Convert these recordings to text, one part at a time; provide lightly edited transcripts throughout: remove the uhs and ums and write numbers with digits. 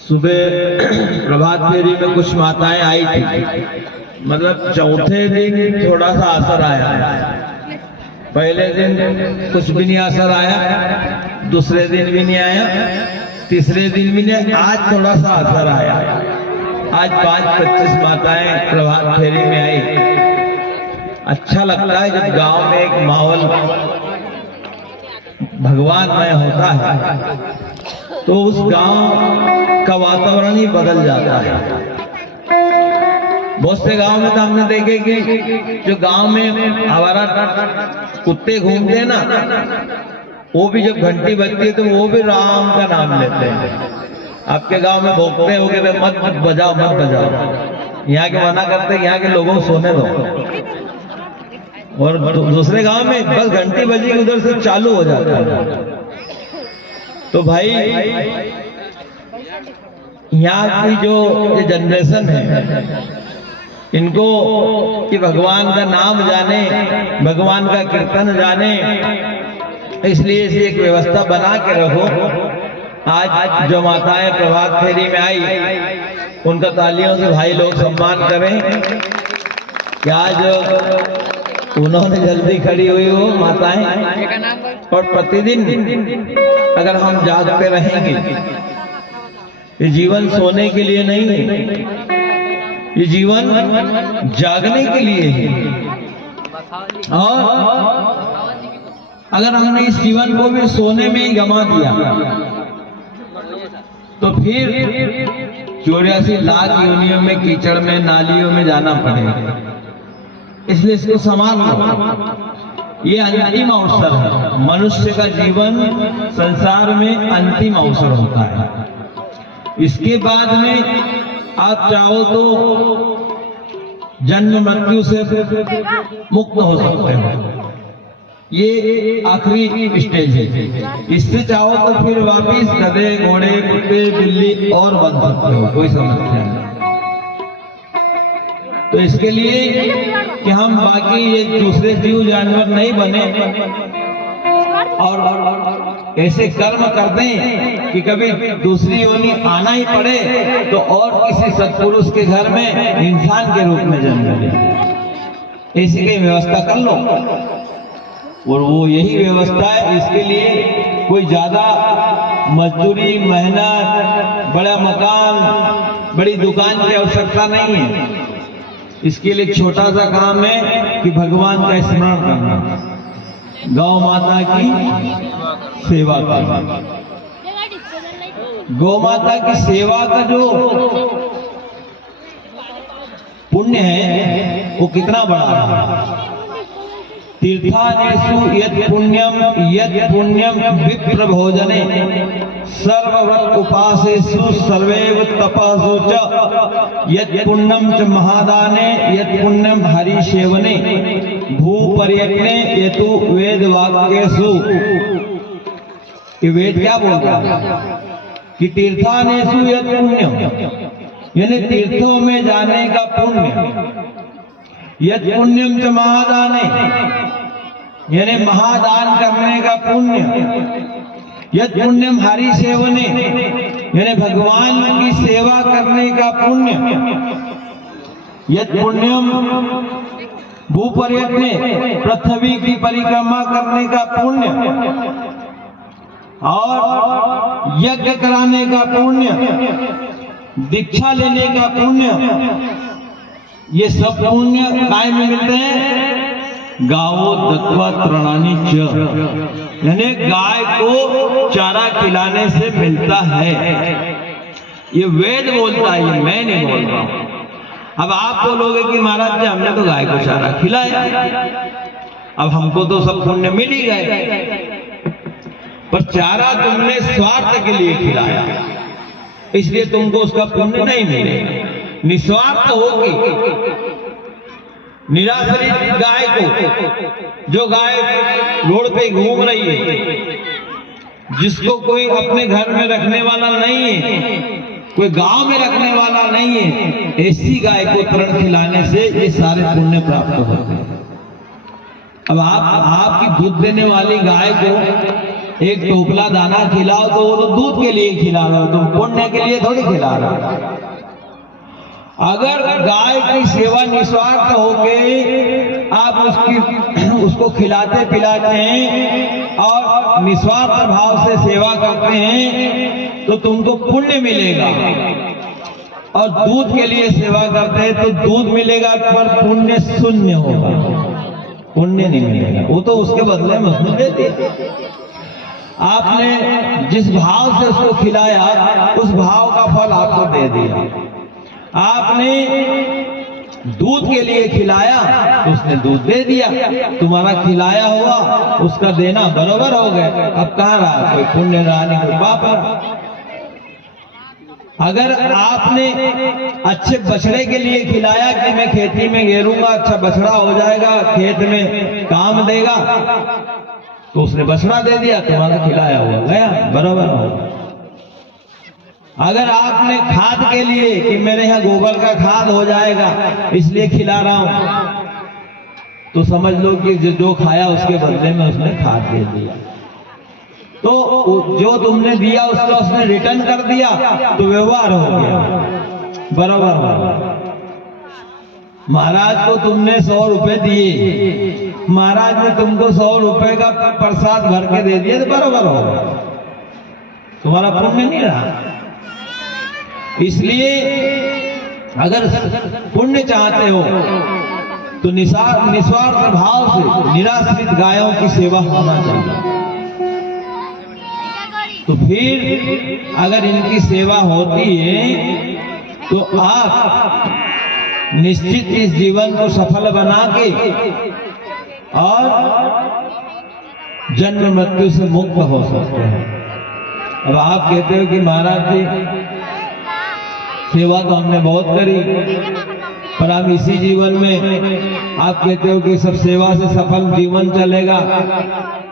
सुबह प्रभात फेरी में कुछ माताएं आई थी, मतलब चौथे दिन थोड़ा सा असर आया। पहले दिन कुछ भी नहीं असर आया, दूसरे दिन भी नहीं आया, तीसरे दिन भी नहीं, आज थोड़ा सा असर आया। आज 5-25 माताएं प्रभात फेरी में आई। अच्छा लगता है जब गांव में एक माहौल भगवानमय होता है तो उस गांव का वातावरण ही बदल जाता है। बहुत से गांव में तो हमने देखे कि जो गांव में आवारा कुत्ते घूमते हैं ना, वो भी जब घंटी बजती है तो वो भी राम का नाम लेते हैं। आपके गांव में भोंकते हो कि मत बजाओ मत बजाओ, यहाँ के मना करते हैं, यहाँ के लोगों को सोने दो। और दूसरे गांव में बस घंटी बजी उधर से चालू हो जाता है। तो भाई यहाँ की जो ये जनरेशन है, इनको कि भगवान का नाम जाने, भगवान का कीर्तन जाने, इसलिए इसे एक व्यवस्था बना के रखो। आज जो माताएं प्रभात फेरी में आई, उनका तालियों से भाई लोग सम्मान करें कि आज उन्होंने जल्दी खड़ी हुई वो माताएं। और प्रतिदिन अगर हम जागते रहेंगे, ये जीवन सोने के लिए नहीं है, ये जीवन जागने के लिए है। और अगर हमने इस जीवन को भी सोने में ही गंवा दिया तो फिर 84 लाख योनियों में कीचड़ में नालियों में जाना पड़ेगा। इसलिए इसको संभाल लो। ये अंतिम अवसर है। मनुष्य का जीवन संसार में अंतिम अवसर होता है। इसके बाद में आप चाहो तो जन्म मृत्यु से मुक्त हो सकते हो, ये आखिरी स्टेज है। इससे चाहो तो फिर वापिस गधे घोड़े कुत्ते बिल्ली और बन सकते हो, कोई समस्या नहीं। तो इसके लिए कि हम बाकी ये दूसरे जीव जानवर नहीं बने और ऐसे कर्म कर दें कि कभी दूसरी योनि आना ही पड़े तो और किसी सत्पुरुष के घर में इंसान के रूप में जन्म ले, ऐसी कोई व्यवस्था कर लो। और वो यही व्यवस्था है। इसके लिए कोई ज्यादा मजदूरी, मेहनत, बड़ा मकान, बड़ी दुकान की आवश्यकता नहीं है। इसके लिए छोटा सा काम है कि भगवान का स्मरण करना, गौ माता की सेवा करना। गौ माता की सेवा का जो पुण्य है वो कितना बड़ा है। तीर्थानेषु यत् पुण्यम विप्र भोजने सर्वव्रत उपासेषु सर्वैव तपसु च यत् पुण्यम च महादाने यत् पुण्यम हरि सेवने। भू पर्यटने ये तो वेद वाक्यसु, ये वेद क्या बोल रहा है कि तीर्थानेषु यत् पुण्यम, यानी तीर्थों में जाने का पुण्य, यत् पुण्यम च महादाने, यानी महादान करने का पुण्य, यत् पुण्यम हरि सेवने, यानी भगवान की सेवा करने का पुण्य, यत् पुण्यम भूपर्यटने, पृथ्वी की परिक्रमा करने का पुण्य, और यज्ञ कराने का पुण्य, दीक्षा लेने का पुण्य, ये सब पुण्य काय में मिलते हैं? गावो दत्वा तृणानि च, यानी गाय को चारा खिलाने से मिलता है। ये वेद बोलता है, ये मैं नहीं बोल रहा हूं। अब आप बोलोगे कि महाराज जी हमने तो गाय को चारा खिलाया, अब हमको तो सब पुण्य मिल ही गए, पर चारा तुमने स्वार्थ के लिए खिलाया, इसलिए तुमको उसका पुण्य नहीं मिलेगा। निस्वार्थ होगी निराश्रित गाय को, जो गाय रोड पे घूम रही है, जिसको कोई अपने घर में रखने वाला नहीं है, कोई गांव में रखने वाला नहीं है, ऐसी गाय को तृण खिलाने से ये सारे पुण्य प्राप्त होते हैं। अब आपकी दूध देने वाली गाय को एक टोपला दाना खिलाओ तो वो तो दूध के लिए खिला रहे हो, तुम पुण्य के लिए थोड़ी खिला रहे हो। अगर गाय की सेवा निस्वार्थ होके आप उसको खिलाते पिलाते हैं और निस्वार्थ भाव से सेवा करते हैं तो तुमको पुण्य मिलेगा, और दूध के लिए सेवा करते हैं तो दूध मिलेगा, पर पुण्य शून्य होगा, पुण्य नहीं मिलेगा। वो तो उसके बदले में उसने दे दिया। आपने जिस भाव से उसको खिलाया उस भाव का फल आपको दे दिया। आपने दूध के लिए खिलाया तो उसने दूध दे दिया, तुम्हारा खिलाया हुआ उसका देना बराबर हो गया। अब कहाँ रहा कोई पुण्य रहा नहीं कोई पाप रहा। अगर आपने अच्छे बछड़े के लिए खिलाया कि मैं खेती में घेरूंगा, अच्छा बछड़ा हो जाएगा, खेत में काम देगा, तो उसने बछड़ा दे दिया, तुम्हारा खिलाया हुआ गया बराबर हो। अगर आपने खाद के लिए कि मेरे यहाँ गोबर का खाद हो जाएगा इसलिए खिला रहा हूं, तो समझ लो कि जो खाया उसके बदले में उसने खाद दे दिया। तो जो तुमने दिया उसका उसने रिटर्न कर दिया तो व्यवहार हो गया, बराबर हो गया। महाराज को तुमने 100 रुपए दिए, महाराज ने तुमको 100 रुपए का प्रसाद भर के दे दिया तो बराबर हो गया, तुम्हारा पुण्य नहीं रहा। इसलिए अगर पुण्य चाहते हो तो निस्वार्थ भाव से निराश्रित गायों की सेवा होना चाहिए। तो फिर अगर इनकी सेवा होती है तो आप निश्चित इस जीवन को सफल बना के और जन्म मृत्यु से मुक्त हो सकते हैं। अब आप कहते हो कि महाराज जी सेवा तो हमने बहुत करी, पर अब इसी जीवन में आप कहते हो कि सब सेवा से सफल जीवन चलेगा,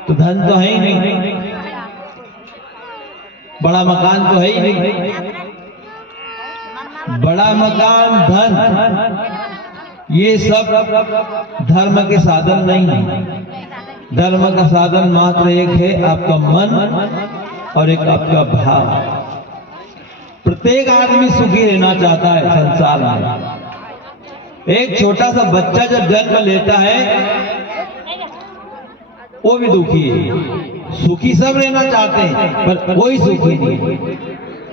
तो धन तो है ही नहीं, बड़ा मकान तो है ही नहीं। बड़ा मकान धन ये सब धर्म के साधन नहीं है। धर्म का साधन मात्र एक है, आपका मन और एक आपका भाव। प्रत्येक आदमी सुखी रहना चाहता है संसार में। एक छोटा सा बच्चा जब जन्म लेता है वो भी दुखी है। सुखी सब रहना चाहते हैं पर कोई सुखी नहीं।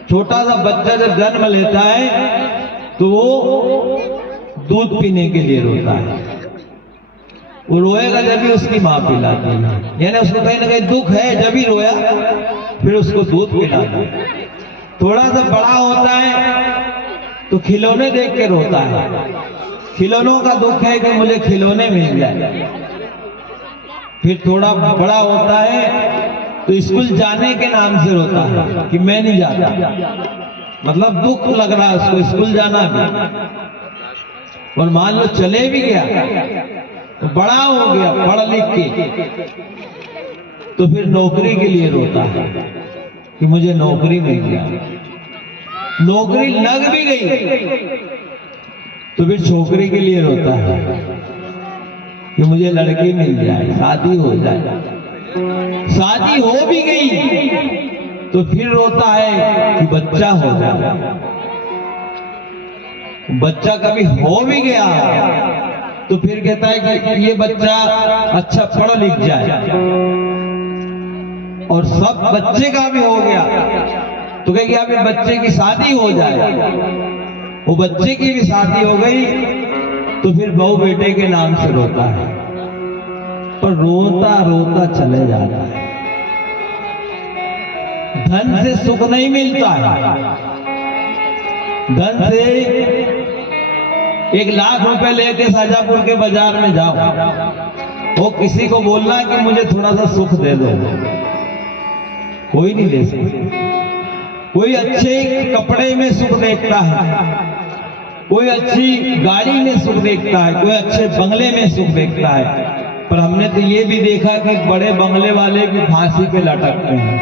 छोटा सा बच्चा जब जन्म लेता है तो वो दूध पीने के लिए रोता है। वो रोएगा जब भी उसकी माँ पिलाती है, यानी उसको कहीं ना कहीं दुख है, जब भी रोया फिर उसको दूध पिलाता है। थोड़ा सा बड़ा होता है तो खिलौने देख के रोता है। खिलौनों का दुख है कि मुझे खिलौने मिल जाए। फिर थोड़ा बड़ा होता है तो स्कूल जाने के नाम से रोता है कि मैं नहीं जाता, मतलब दुख लग रहा है उसको स्कूल जाना भी। और मान लो चले भी गया बड़ा हो गया पढ़ लिख के, तो फिर नौकरी के लिए रोता है कि मुझे नौकरी मिल जाए। नौकरी लग भी गई तो फिर छोकरी के लिए रोता है कि मुझे लड़की मिल जाए, शादी हो जाए। शादी हो भी गई तो फिर रोता है कि बच्चा हो जाए। बच्चा कभी हो भी गया तो फिर कहता है कि ये बच्चा अच्छा पढ़ लिख जाए। और सब बच्चे का भी हो गया तो कहेगी अभी बच्चे की शादी हो जाए। वो बच्चे की भी शादी हो गई तो फिर बहू बेटे के नाम से रोता है, पर रोता रोता चले जाता है। धन से सुख नहीं मिलता है। धन से 1 लाख रुपए लेके शाजापुर के बाजार में जाओ, वो किसी को बोलना कि मुझे थोड़ा सा सुख दे दो, कोई नहीं दे सकता। कोई अच्छे कपड़े में सुख देखता है, कोई अच्छी गाड़ी में सुख देखता है, कोई अच्छे बंगले में सुख देखता है। पर हमने तो ये भी देखा कि बड़े बंगले वाले भी फांसी पे लटकते हैं,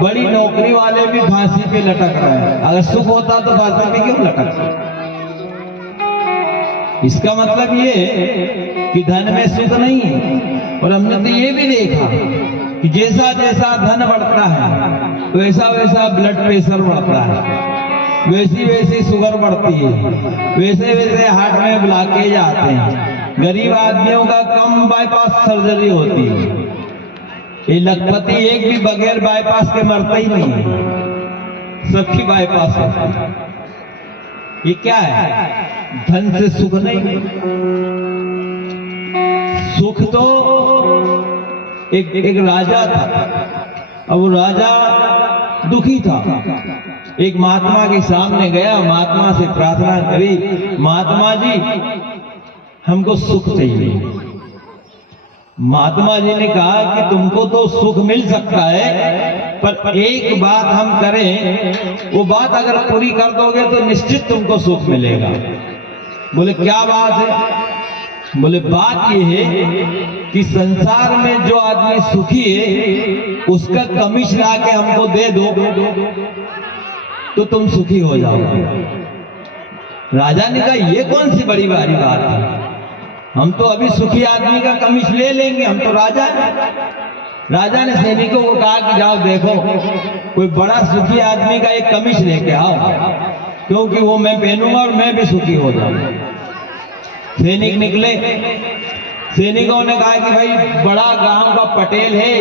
बड़ी नौकरी वाले भी फांसी पे लटक रहे हैं। अगर सुख होता तो फांसी पे क्यों लटकते? इसका मतलब ये कि धन में सुख नहीं है। और हमने तो ये भी देखा कि जैसा जैसा धन बढ़ता है वैसा वैसा ब्लड प्रेशर बढ़ता है, वैसी वैसी शुगर बढ़ती है, वैसे वैसे हार्ट में ब्लॉकेज आते हैं। गरीब आदमियों का कम बाईपास सर्जरी होती है। ये लखपति एक भी बगैर बाईपास के मरता ही नहीं है, सबकी बाईपास होती है। ये क्या है? धन से सुख नहीं। सुख तो एक राजा था, अब वो राजा दुखी था। एक महात्मा के सामने गया, महात्मा से प्रार्थना करी, महात्मा जी हमको सुख चाहिए। महात्मा जी ने कहा कि तुमको तो सुख मिल सकता है, पर एक बात हम करें, वो बात अगर पूरी कर दोगे तो निश्चित तुमको सुख मिलेगा। बोले क्या बात है? बोले बात ये है कि संसार में जो आदमी सुखी है उसका कमिश ला के हमको दे दो तो तुम सुखी हो जाओगे। राजा ने कहा ये कौन सी बड़ी भारी बात है, हम तो अभी सुखी आदमी का कमिश ले लेंगे, हम तो राजा हैं। राजा ने सैनिकों को कहा कि जाओ देखो कोई बड़ा सुखी आदमी का एक कमिश लेके आओ, क्योंकि वो मैं पहनूंगा और मैं भी सुखी हो जाऊंगा। सैनिक निकले। सैनिकों ने कहा कि भाई बड़ा गांव का पटेल है,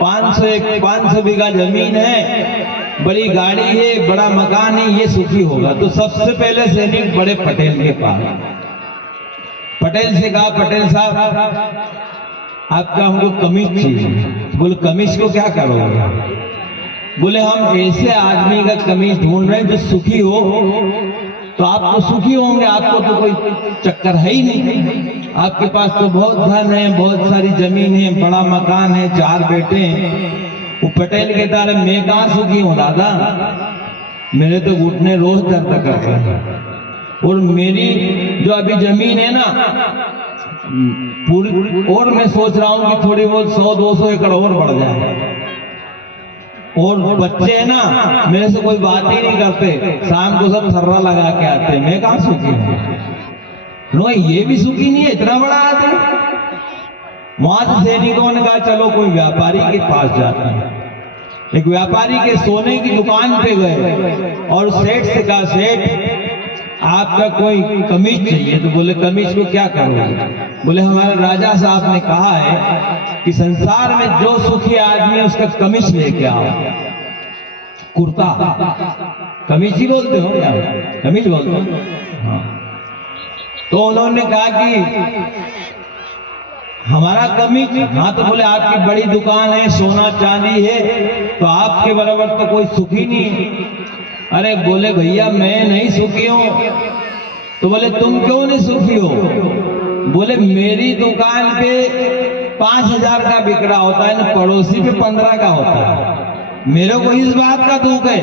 500 बीघा जमीन है, बड़ी गाड़ी है, बड़ा मकान है, ये सुखी होगा। तो सबसे पहले सैनिक बड़े पटेल के पास, पटेल से कहा पटेल साहब आपका हमको कमीज चाहिए। बोले कमीज को क्या करोगे? बोले हम ऐसे आदमी का कमीज ढूंढ रहे हैं जो सुखी हो। तो आप तो सुखी होंगे, आपको तो कोई चक्कर है ही नहीं, आपके पास तो बहुत धन है, बहुत सारी जमीन है, बड़ा मकान है, 4 बेटे हैं। वो पटेल के तारे मैं कहाँ सुखी हूँ दादा, मेरे तो घुटने रोज दर्द करते हैं, और मेरी जो अभी जमीन है ना पूरी, और मैं सोच रहा हूँ कि थोड़ी बहुत 100-200 एकड़ और बढ़ जाए। और बच्चे है ना मेरे से कोई बात ही नहीं करते, शाम को सब थर्रा लगा के आते हैं, मैं कहाँ सुखी हूँ? ये भी सुखी नहीं है, इतना बड़ा आदमी। वहां से सैनिकों ने कहा चलो कोई व्यापारी के पास जाते हैं। एक व्यापारी के सोने की दुकान पे गए और सेठ से कहा सेठ आपका कोई कमीज चाहिए। तो बोले कमीज को क्या करोगे? बोले हमारे राजा साहब ने कहा है कि संसार में जो सुखी आदमी है उसका कमीज लेके आओ। कुर्ता, कमीज ही बोलते हो क्या? कमीज बोलते हो? हाँ। तो उन्होंने कहा कि हमारा कमीज। हाँ। तो बोले आपकी बड़ी दुकान है, सोना चांदी है, तो आपके बराबर तो कोई सुखी नहीं है। अरे बोले भैया मैं नहीं सुखी हूं। तो बोले तुम क्यों नहीं सुखी हो? बोले मेरी दुकान पे 5000 का बिक रहा होता है ना, पड़ोसी पे 15 का होता है। मेरे को इस बात का दुख है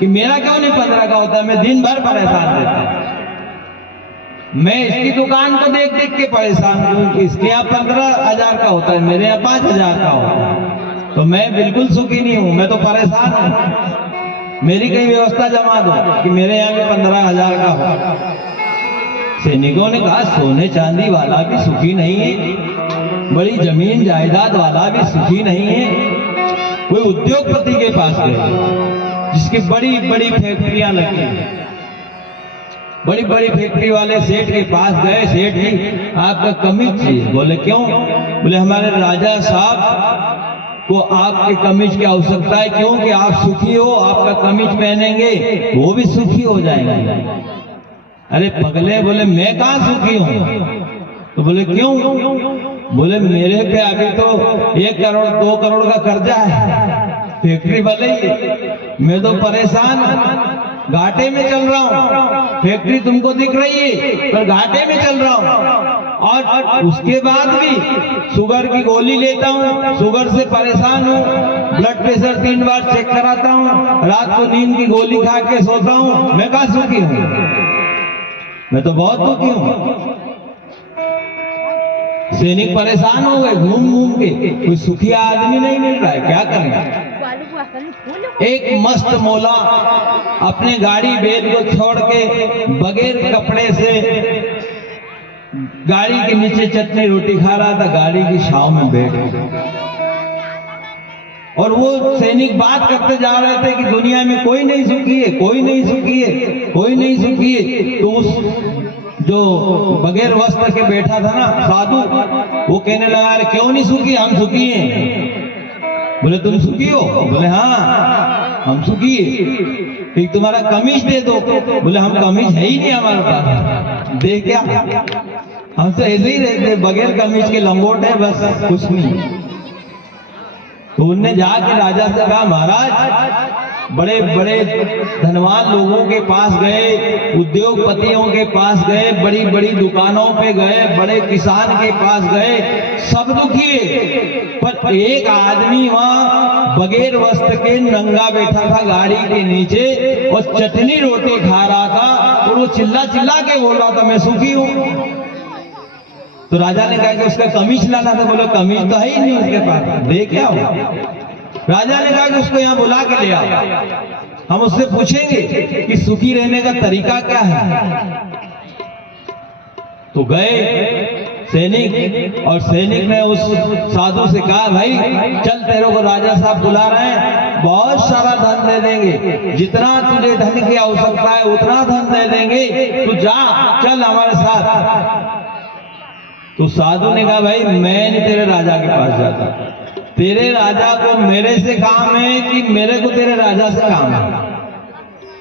कि मेरा क्यों नहीं 15 का होता है, मैं दिन भर परेशान रहता हूं। मैं इसकी दुकान को देख देख के परेशान हूँ। इसके यहाँ 15,000 का होता है, मेरे यहाँ 5,000 का होता है, तो मैं बिल्कुल सुखी नहीं हूँ, मैं तो परेशान हूँ। मेरी कहीं व्यवस्था जमा दो कि मेरे यहाँ भी 15,000 का हो। सैनिकों ने कहा सोने चांदी वाला भी सुखी नहीं है, बड़ी जमीन जायदाद वाला भी सुखी नहीं है। कोई उद्योगपति के पास गए जिसकी बड़ी बड़ी फैक्ट्रियां लगी, बड़ी बड़ी फैक्ट्री वाले सेठ के पास गए। सेठ जी आपका कमीज चाहिए। बोले क्यों? बोले हमारे राजा साहब को आपके कमीज की आवश्यकता है, क्योंकि आप सुखी हो, आपका कमीज पहनेंगे वो भी सुखी हो जाएंगे। अरे पगले, बोले मैं कहाँ सुखी हूँ? तो बोले क्यों? बोले मेरे पे अभी तो 1 करोड़ 2 करोड़ का कर्जा है, फैक्ट्री वाले ही, मैं तो परेशान हूँ, घाटे में चल रहा हूँ। फैक्ट्री तुमको दिख रही है पर घाटे में चल रहा हूँ, और उसके बाद भी शुगर की गोली लेता हूँ, शुगर से परेशान हूँ, ब्लड प्रेशर 3 बार चेक कराता हूँ, रात को नींद की गोली खा के सोता हूँ। मैं कहाँ सुखी हूँ? मैं तो बहुत दुखी हूँ। सैनिक परेशान हो गए घूम घूम के, कोई सुखी आदमी नहीं मिल रहा है, क्या करें? एक मस्त मौला अपने गाड़ी बैल को छोड़ के बगैर कपड़े से गाड़ी के नीचे चटनी रोटी खा रहा था, गाड़ी की छांव में बैठ गया। और वो सैनिक बात करते जा रहे थे कि दुनिया में कोई नहीं सुखी है, कोई नहीं सुखी है, कोई नहीं सुखी है। तो उस जो बगैर वस्त्र के बैठा था ना साधु, वो कहने लगा अरे क्यों नहीं सुखी? हम सुखी हैं। बोले तुम सुखी हो? बोले हाँ हम सुखी है। फिर तुम्हारा कमीज दे दो। बोले हम कमीज है ही नहीं हमारे पास, दे क्या? हम तो ऐसे ही रहते बगैर कमीज के, लंगोट है बस, कुछ नहीं। तो उनने जाके राजा से कहा महाराज बड़े बड़े धनवान लोगों के पास गए, उद्योगपतियों के पास गए, बड़ी बड़ी दुकानों पे गए, बड़े किसान के पास गए, सब दुखी है। पर एक आदमी वहां बगैर वस्त्र के नंगा बैठा था गाड़ी के नीचे और चटनी रोटी खा रहा था, और वो चिल्ला चिल्ला के बोल रहा था मैं सुखी हूँ। तो राजा ने कहा कि उसका कमीज लाना था। बोलो कमीज तो है ही नहीं उसके पास, दे क्या हो? राजा ने कहा कि उसको यहाँ बुला के ले आओ, हम उससे पूछेंगे कि सुखी रहने का तरीका क्या है। तो गए सैनिक, और सैनिक ने उस साधु से कहा भाई चल तेरे को राजा साहब बुला रहे हैं, बहुत सारा धन दे देंगे, जितना तुझे धन की आवश्यकता है उतना धन दे देंगे, तू जा चल हमारे साथ। तो साधु ने कहा भाई मैं नहीं तेरे राजा के पास जाता, तेरे राजा को मेरे से काम है कि मेरे को तेरे राजा से काम है?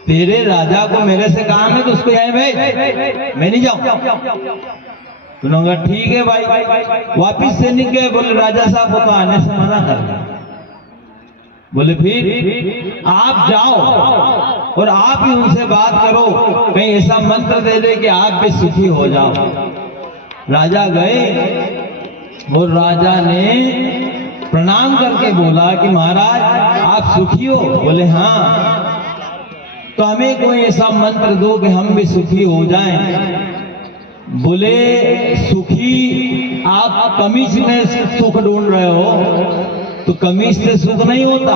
तेरे राजा को मेरे से काम है तो उसको यही भाई मैं नहीं जाऊं। उन्होंने कहा ठीक है भाई। वापिस सैनिक गए, बोले राजा साहब को आने से मना कर। बोले फिर आप जाओ और आप ही उनसे बात करो, कहीं ऐसा मंत्र दे दे कि आप भी सुखी हो जाओ। राजा गए और राजा ने प्रणाम करके बोला कि महाराज आप सुखी हो? बोले हाँ। तो हमें कोई ऐसा मंत्र दो कि हम भी सुखी हो जाएं। बोले सुखी आप कमीज में सुख ढूंढ रहे हो, तो कमीज से सुख नहीं होता,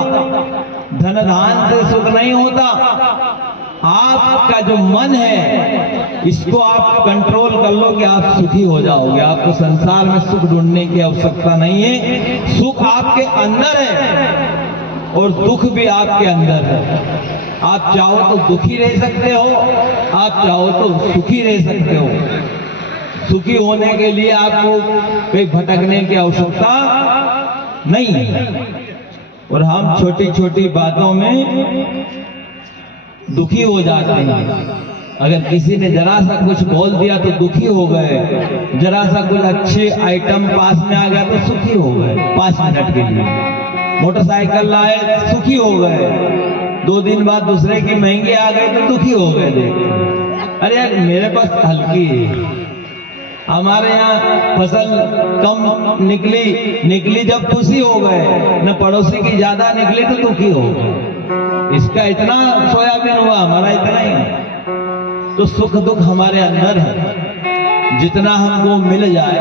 धन धान से सुख नहीं होता। आपका जो मन है इसको आप कंट्रोल कर लो कि आप सुखी हो जाओगे। आपको संसार में सुख ढूंढने की आवश्यकता नहीं है, सुख आपके अंदर है और दुख भी आपके अंदर है। आप चाहो तो दुखी रह सकते हो, आप चाहो तो सुखी रह सकते हो। सुखी होने के लिए आपको कहीं भटकने की आवश्यकता नहीं है। और हम छोटी छोटी बातों में दुखी हो जाते हैं। अगर किसी ने जरा सा कुछ बोल दिया तो दुखी हो गए, जरा सा कुछ अच्छे आइटम पास में आ गया तो सुखी हो गए 5 मिनट के लिए। मोटरसाइकिल लाए सुखी हो गए, 2 दिन बाद दूसरे की महंगी आ गई तो दुखी हो गए। देख अरे यार मेरे पास हल्की है, हमारे यहाँ फसल कम निकली जब खुशी हो गए, न पड़ोसी की ज्यादा निकली तो दुखी हो गए। इसका इतना सोयाबीन हुआ, हमारा इतना ही। तो सुख दुख हमारे अंदर है। जितना हमको मिल जाए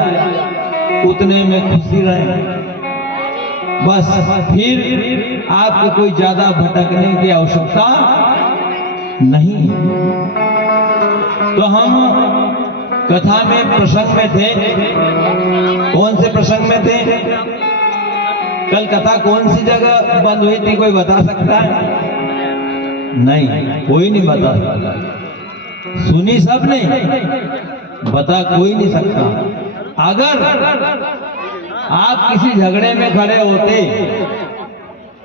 उतने में खुशी रहे, बस। फिर आपको कोई ज्यादा भटकने की आवश्यकता नहीं। तो हम कथा में प्रसंग में थे। कौन से प्रसंग में थे? कल कथा कौन सी जगह बंद हुई थी, कोई बता सकता है? नहीं, कोई नहीं बता सकता। सुनी सब ने, बता कोई नहीं सकता। अगर आप किसी झगड़े में खड़े होते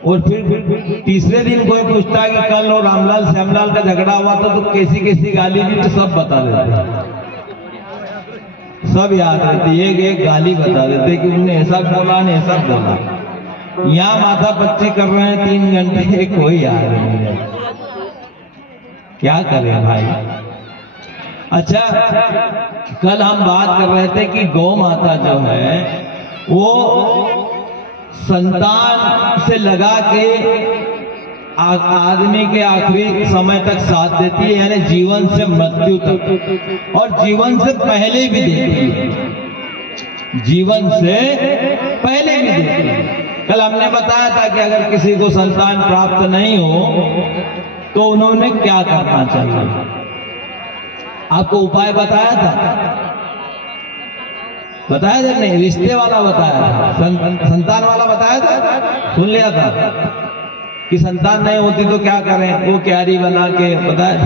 और फिर तीसरे दिन कोई पूछता कि कल और रामलाल श्यामलाल का झगड़ा हुआ तो कैसी कैसी गाली दी, तो सब बता देते, सब याद रहती। एक गाली बता देते कि उन्होंने ऐसा बोला ने ऐसा बोला। यहाँ माथा पच्ची कर रहे हैं 3 घंटे, कोई याद नहीं है। क्या करें भाई? अच्छा, कल हम बात कर रहे थे कि गौ माता जो है वो संतान से लगा के आदमी के आखिरी समय तक साथ देती है, यानी जीवन से मृत्यु तक, और जीवन से पहले भी देती है, जीवन से पहले भी देती है। कल हमने बताया था कि अगर किसी को संतान प्राप्त नहीं हो तो उन्होंने क्या करना चाहिए, आपको उपाय बताया था। बताया था नहीं? रिश्ते वाला बताया था, संतान वाला बताया था, सुन लिया था कि संतान नहीं होती तो क्या करें, वो क्यारी बना के बताया था।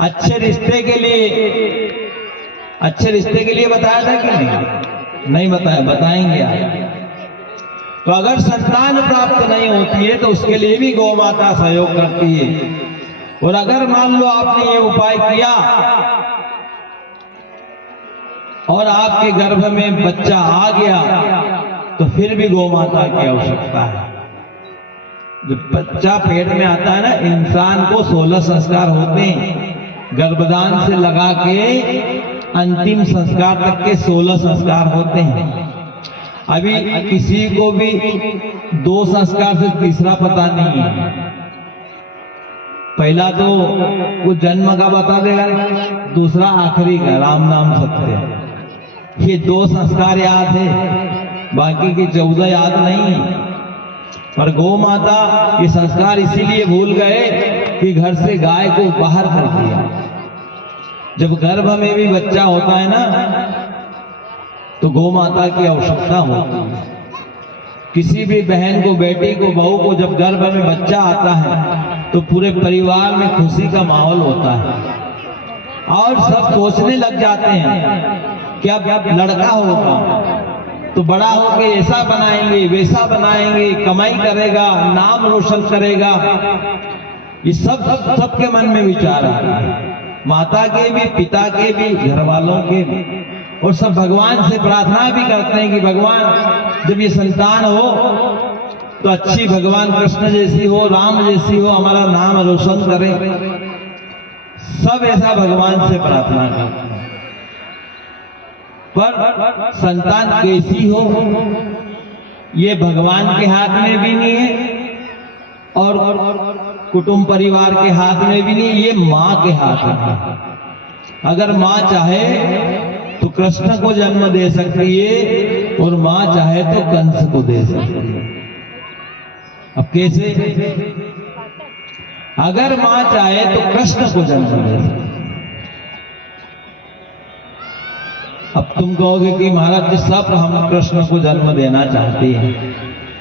अच्छे रिश्ते के लिए बताया था कि नहीं? नहीं बताया, बताएंगे आप। तो अगर संतान प्राप्त नहीं होती है तो उसके लिए भी गौ माता सहयोग करती है। और अगर मान लो आपने ये उपाय किया और आपके गर्भ में बच्चा आ गया तो फिर भी गौ माता की आवश्यकता है। जब बच्चा पेट में आता है ना, इंसान को 16 संस्कार होते हैं। गर्भदान से लगा के अंतिम संस्कार तक के 16 संस्कार होते हैं। अभी किसी को भी 2 संस्कार से तीसरा पता नहीं है। पहला तो वो जन्म का बता देगा, दूसरा आखिरी का राम नाम सत्य। ये 2 संस्कार याद है, बाकी के 14 याद नहीं। पर गौ माता ये संस्कार इसीलिए भूल गए कि घर से गाय को बाहर कर दिया। जब गर्भ में भी बच्चा होता है ना तो गौ माता की आवश्यकता होती है। किसी भी बहन को, बेटी को, बहू को जब गर्भ में बच्चा आता है तो पूरे परिवार में खुशी का माहौल होता है और सब सोचने लग जाते हैं कि अब लड़का होगा तो बड़ा होके ऐसा बनाएंगे, वैसा बनाएंगे, कमाई करेगा, नाम रोशन करेगा। ये सबके मन में विचार आ रहा है, माता के भी, पिता के भी, घर वालों के भी। और सब भगवान से प्रार्थना भी करते हैं कि भगवान जब ये संतान हो तो अच्छी भगवान कृष्ण जैसी हो, राम जैसी हो, हमारा नाम रोशन करे। सब ऐसा भगवान से प्रार्थना करते हैं। पर संतान कैसी हो ये भगवान के हाथ में भी नहीं है और कुटुंब परिवार के हाथ में भी नहीं, ये माँ के हाथ में है। अगर माँ चाहे तो कृष्ण को जन्म दे सकती है और माँ चाहे तो कंस को दे सकती है। अब कैसे? अगर माँ चाहे तो कृष्ण को जन्म दे सकती है। अब तुम कहोगे कि महाराज जी सब हम कृष्ण को जन्म देना चाहते हैं,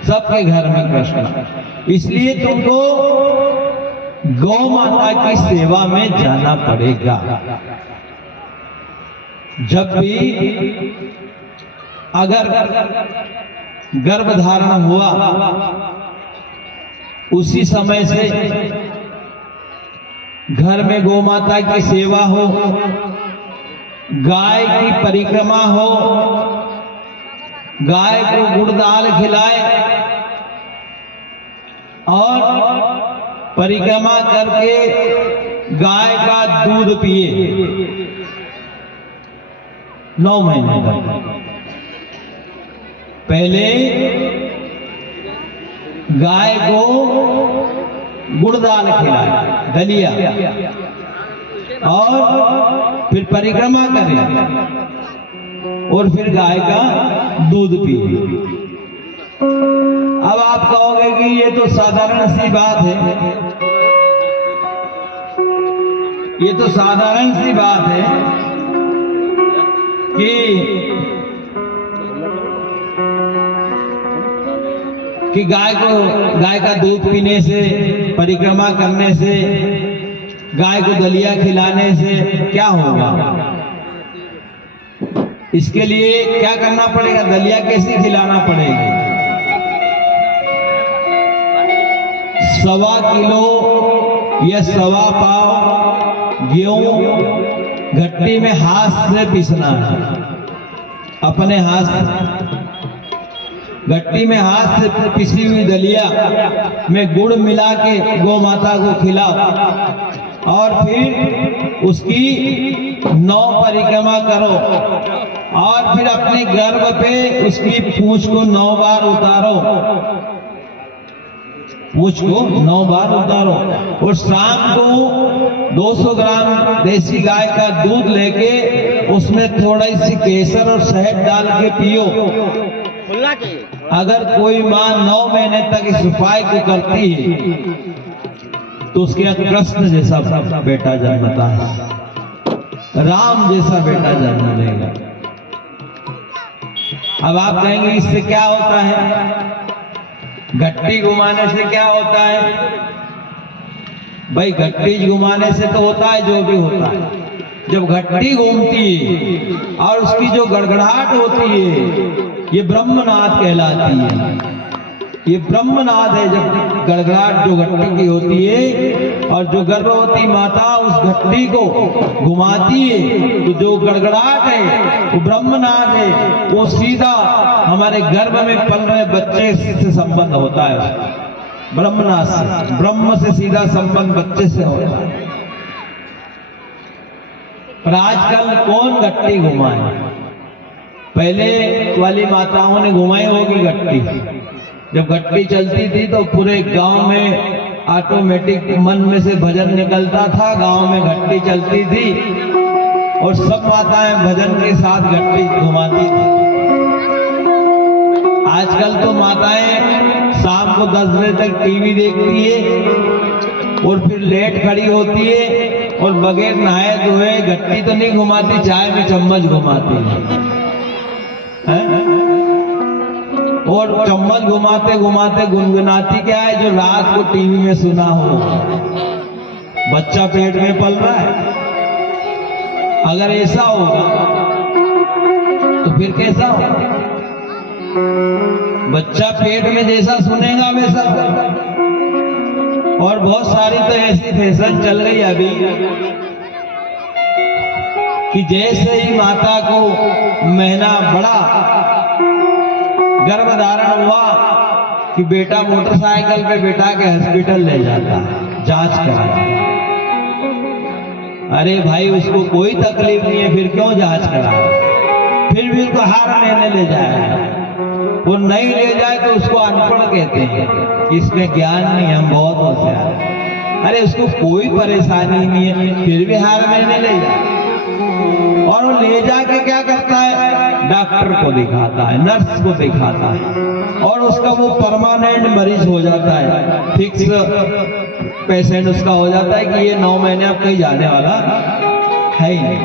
सबके घर में कृष्ण, इसलिए तुमको गौ माता की सेवा में जाना पड़ेगा। जब भी अगर गर्भधारण हुआ उसी समय से घर में गौ माता की सेवा हो, गाय की परिक्रमा हो, गाय को गुड़ दाल खिलाए और परिक्रमा करके गाय का दूध पिए 9 महीने तक। पहले गाय को गुड़ दाल खिलाए, दलिया, और फिर परिक्रमा करे और फिर गाय का दूध पिए। अब आप कहोगे कि ये तो साधारण सी बात है, ये तो साधारण सी बात है कि गाय का दूध पीने से, परिक्रमा करने से, गाय को दलिया खिलाने से क्या होगा। इसके लिए क्या करना पड़ेगा, दलिया कैसे खिलाना पड़ेगी। 1.25 किलो या 1.25 पाव गेहूं घट्टी में हाथ से पीसना है, अपने हाथ से घट्टी में हाथ से पिसी हुई दलिया में गुड़ मिला के गौ माता को खिलाओ और फिर उसकी 9 परिक्रमा करो और फिर अपने गर्भ पे उसकी पूंछ को 9 बार उतारो, पूंछ को 9 बार उतारो और शाम को 200 ग्राम देसी गाय का दूध लेके उसमें थोड़ी सी केसर और शहद डाल के पियो। अगर कोई माँ 9 महीने तक इस उपाय को करती है तो उसके यहाँ कृष्ण जैसा बेटा जन्मता है, राम जैसा बेटा जन्म लेगा। अब आप कहेंगे इससे क्या होता है, घट्टी घुमाने से क्या होता है। भाई घट्टी घुमाने से तो होता है जो भी होता है। जब घट्टी घूमती है और उसकी जो गड़गड़ाहट होती है ये ब्रह्मनाद कहलाती है। ये ब्रह्मनाद है जब गड़गड़ाहट जो घट्टी की होती है और जो गर्भवती माता उस घट्टी को घुमाती है तो जो गड़गड़ाहट है वो ब्रह्मनाद है। वो सीधा हमारे गर्भ में पल रहे बच्चे से संबंध होता है, ब्रह्मनाद से, ब्रह्म से सीधा संबंध बच्चे से होता है। पर आजकल कौन घट्टी घुमाए, पहले वाली माताओं ने घुमाई होगी घट्टी। जब घट्टी चलती थी तो पूरे गांव में ऑटोमेटिक मन में से भजन निकलता था, गांव में घट्टी चलती थी और सब माताएं भजन के साथ घट्टी घुमाती थी। आजकल तो माताएं शाम को 10 बजे तक टीवी देखती है और फिर लेट खड़ी होती है और बगैर नहाए धोए घट्टी तो नहीं घुमाती, चाय में चम्मच घुमाती है। और चम्मच घुमाते घुमाते गुनगुनाती क्या है, जो रात को टीवी में सुना हो। बच्चा पेट में पल रहा है, अगर ऐसा होगा तो फिर कैसा होगा। बच्चा पेट में जैसा सुनेगा वैसा होगा। और बहुत सारी तो ऐसी फैशन चल गई अभी कि जैसे ही माता को महीना बढ़ा, गर्भधारण हुआ कि बेटा मोटरसाइकिल पे बिठा के हॉस्पिटल ले जाता है जांच करा। अरे भाई उसको कोई तकलीफ नहीं है, फिर क्यों जांच करा। फिर भी उसको हर महीने ले जाए, वो नहीं ले जाए तो उसको अनपढ़ कहते हैं, इसमें ज्ञान नहीं, हम बहुत होशियार। अरे उसको कोई परेशानी नहीं है फिर भी हर महीने ले जाए। और वो ले जाके क्या करता है, डॉक्टर को दिखाता है, नर्स को दिखाता है और उसका वो परमानेंट मरीज हो जाता है, फिक्स पेशेंट उसका हो जाता है कि ये 9 महीने अब कहीं जाने वाला है ही नहीं।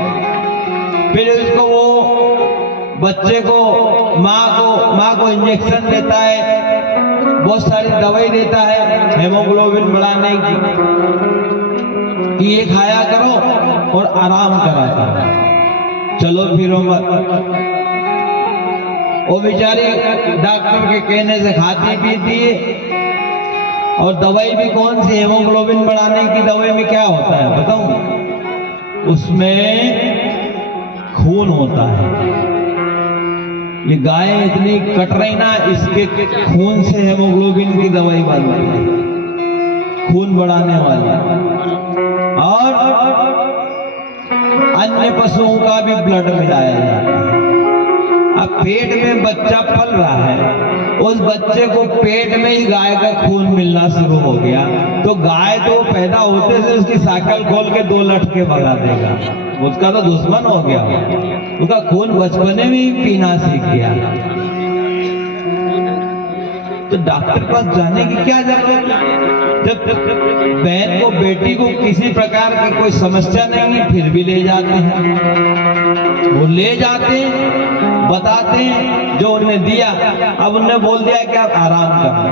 फिर उसको वो बच्चे को माँ को इंजेक्शन देता है, बहुत सारी दवाई देता है हेमोग्लोबिन बढ़ाने की कि ये खाया करो और आराम करा करो, चलो फिरो मत। वो बेचारी डॉक्टर के कहने से खाती पीती है। और दवाई भी कौन सी, हेमोग्लोबिन बढ़ाने की दवाई में क्या होता है बताऊं, उसमें खून होता है। ये गाय इतनी कट रही ना, इसके खून से हेमोग्लोबिन की दवाई बनती है, खून बढ़ाने वाली। और अन्य पशुओं का भी ब्लड मिलाया जाता है। अब पेट में बच्चा पल रहा है उस बच्चे को पेट में ही गाय का खून मिलना शुरू हो गया। तो गाय तो पैदा होते से उसकी साइकिल खोल के 2 लटके भगा देगा, उसका तो दुश्मन हो गया। उसका खून बचपने में ही पीना सीख गया। तो डॉक्टर के पास जाने की क्या जरूरत है? जब बहन को, बेटी को किसी प्रकार की कोई समस्या नहीं है, फिर भी ले जाते हैं। वो ले जाते हैं, बताते हैं जो उन्हें दिया। अब उन्हें बोल दिया कि आप आराम करना।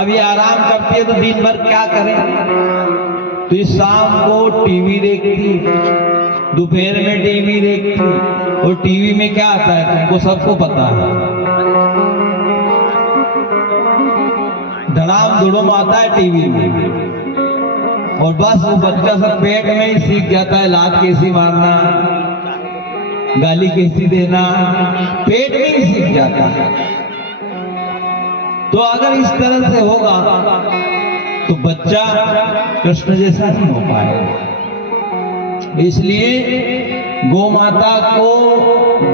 अब ये आराम करती है तो दिन भर क्या करें? तो इस शाम को टीवी देखती, दोपहर में टीवी देखती। और टीवी में क्या आता है तुमको सबको पता है, धड़ाम धुड़ुम आता है टीवी में। और बस वो बच्चा सब पेट में ही सीख जाता है लात कैसी मारना, गाली कैसी देना, पेट में ही सीख जाता है। तो अगर इस तरह से होगा तो बच्चा कृष्ण जैसा नहीं हो पाएगा। इसलिए गौ माता को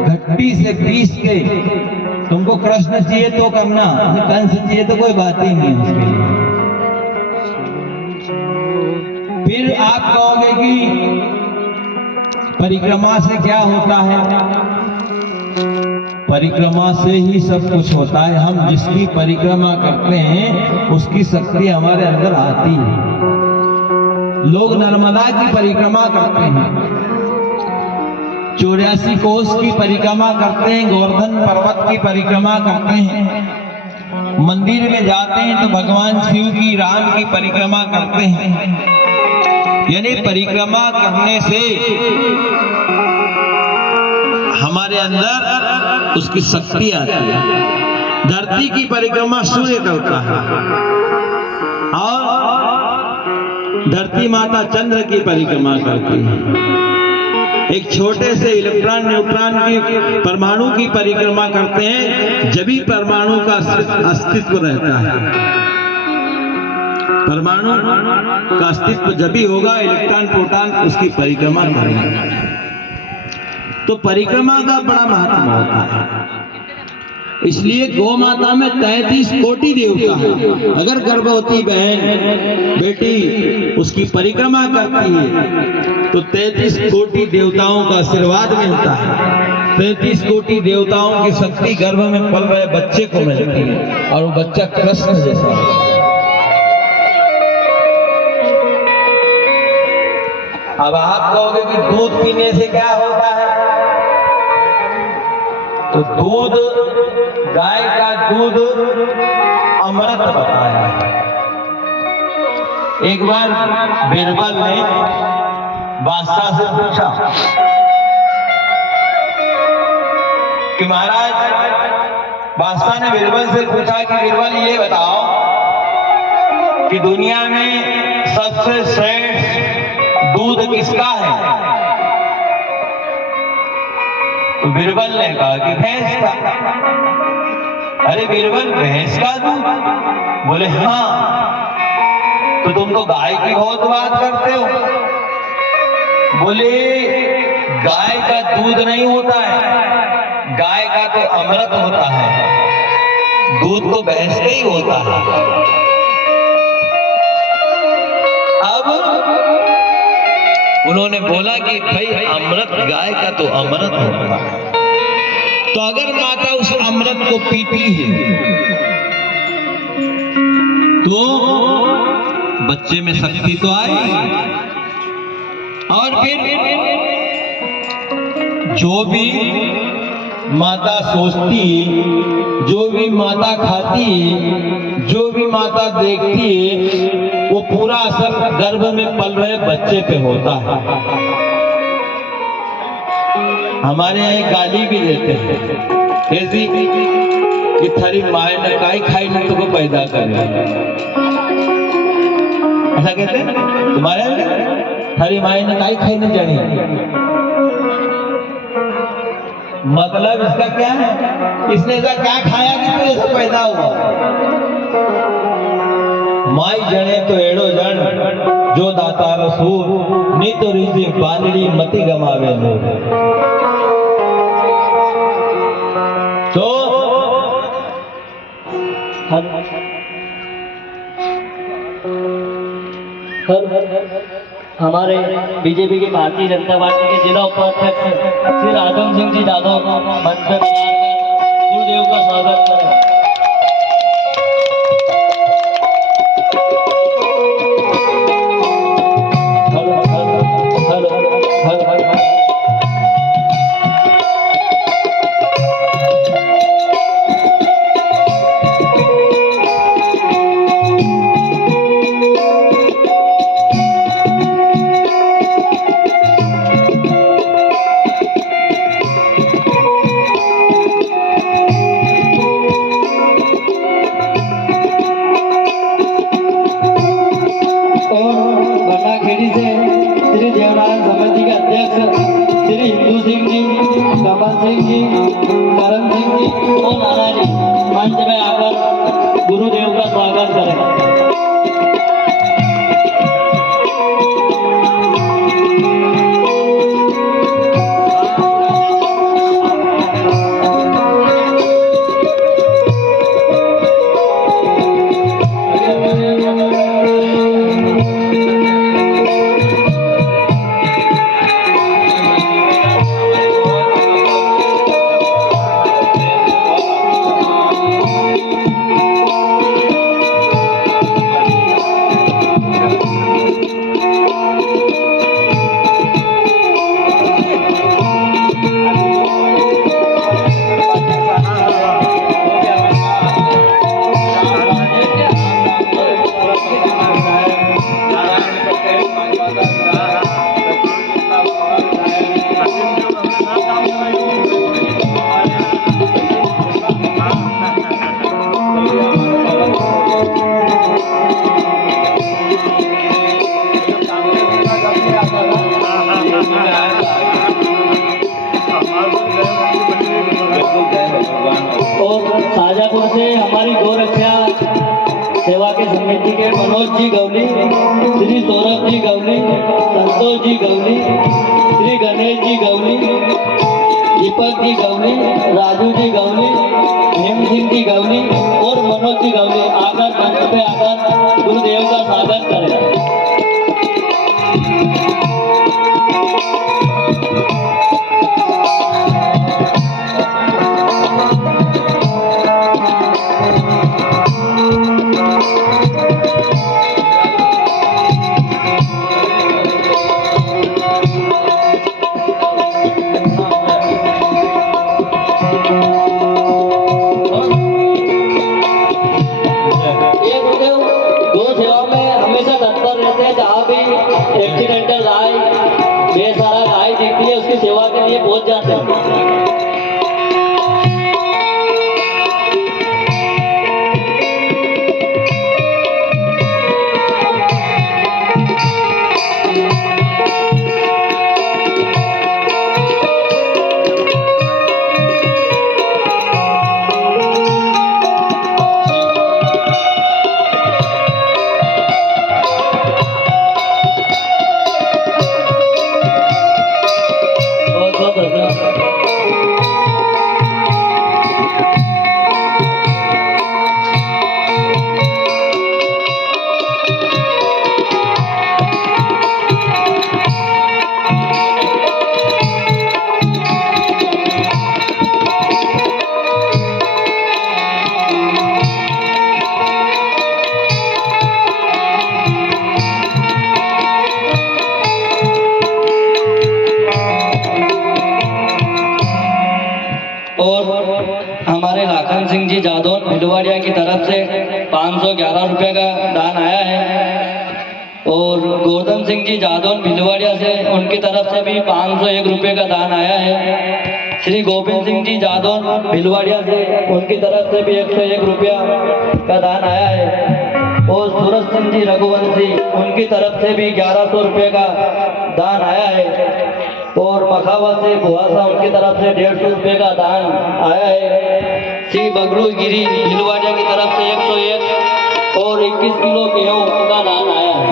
घट्टी से पीस के, तुमको कृष्ण चाहिए तो करना, कंस चाहिए तो कोई बात ही नहीं उसके लिए। फिर आप कहोगे कि परिक्रमा से क्या होता है? परिक्रमा से ही सब कुछ होता है। हम जिसकी परिक्रमा करते हैं उसकी शक्ति हमारे अंदर आती है। लोग नर्मदा की परिक्रमा करते हैं, 84 कोस की परिक्रमा करते हैं, गोवर्धन पर्वत की परिक्रमा करते हैं। मंदिर में जाते हैं तो भगवान शिव की, राम की परिक्रमा करते हैं। यानी परिक्रमा करने से हमारे अंदर उसकी शक्ति आती है। धरती की परिक्रमा सूर्य करता है और धरती माता चंद्र की परिक्रमा करती है। एक छोटे से इलेक्ट्रॉन न्यूट्रॉन की, परमाणु की परिक्रमा करते हैं, जब भी परमाणु का अस्तित्व रहता है। परमाणु का अस्तित्व जब भी होगा, इलेक्ट्रॉन प्रोटॉन उसकी परिक्रमा करेंगे। तो परिक्रमा का बड़ा महत्व होता है। इसलिए गौ माता में 33 कोटि देवता है। अगर गर्भवती बहन, बेटी उसकी परिक्रमा करती है तो 33 कोटि देवताओं का आशीर्वाद मिलता है। 33 कोटि देवताओं की शक्ति गर्भ में पल रहे बच्चे को मिलती है और वो बच्चा कृष्ण जैसा है। अब आप कहोगे कि दूध पीने से क्या होता है? तो दूध, गाय का दूध अमृत बताया है। एक बार बीरबल ने बादशाह से पूछा कि महाराज, बादशाह ने बीरबल से पूछा कि बीरबल ये बताओ कि दुनिया में सबसे श्रेष्ठ दूध किसका है? तो बीरबल ने कहा कि भैंस का। अरे बीरबल, भैंस का दूध? बोले हाँ। तो तुम तो गाय की बहुत बात करते हो। बोले गाय का दूध नहीं होता है, गाय का तो अमृत होता है, दूध तो भैंस का ही होता है। अब उन्होंने बोला कि भाई अमृत, गाय का तो अमृत होता है। तो अगर माता उस अमृत को पीती है तो बच्चे में शक्ति तो आएगी। और फिर जो भी माता सोचती है, जो भी माता खाती है, जो भी माता देखती है, वो पूरा असर गर्भ में पल रहे बच्चे पे होता है। हमारे यहाँ एक गाली भी देते हैं ऐसी कि थारी माए ने काई खाई ने तुमको पैदा कर, ऐसा कहते हैं। तुम्हारे थारी माए ने काई खाई ने जानी। मतलब इसका क्या है? इसने ऐसा क्या खाया कि तू ऐसा पैदा हुआ? माई जने तो एड़ो जन जो दाता रसूर, नी तो रीजे बांदड़ी मती गमावे लो। तो हमारे बीजेपी के भारतीय जनता पार्टी के जिला उपाध्यक्ष श्री राधम सिंह जी जादव मंच पे पधारकर गुरुदेव का स्वागत करें। मंच में आकर गुरुदेव का स्वागत करें। सेवा के समिति के मनोज जी गवली, श्री सौरभ जी गवली, संतोष जी गवली, श्री गणेश जी गवली, दीपक जी गवली, राजू जी गवली, हेम सिंह जी गवली और मनोज जी गवली आकर मंच पे आकर गुरुदेव का स्वागत करें। एक्सीडेंटल आए बेसहारा गाय दिखती है उसकी सेवा के लिए पहुंच जाते हैं। हमारे लाखन सिंह जी जादौन भिलवाड़िया की तरफ से 511 रुपये का दान आया है और गोवर्धन सिंह जी जादौन भिलवाड़िया से उनकी तरफ से भी 501 रुपये का दान आया है। श्री गोविंद सिंह जी जादौन भिलवाड़िया से उनकी तरफ से भी 101 रुपया का दान आया है और सूरज सिंह जी रघुवंशी उनकी तरफ से भी 1100 रुपये का दान आया है और मखावा से बुहासा उनकी तरफ से 150 रुपये का दान आया है। श्री बगलू गिरी भिलवाड़िया की तरफ से 101 और 21 किलो गेहूं का दान आया है।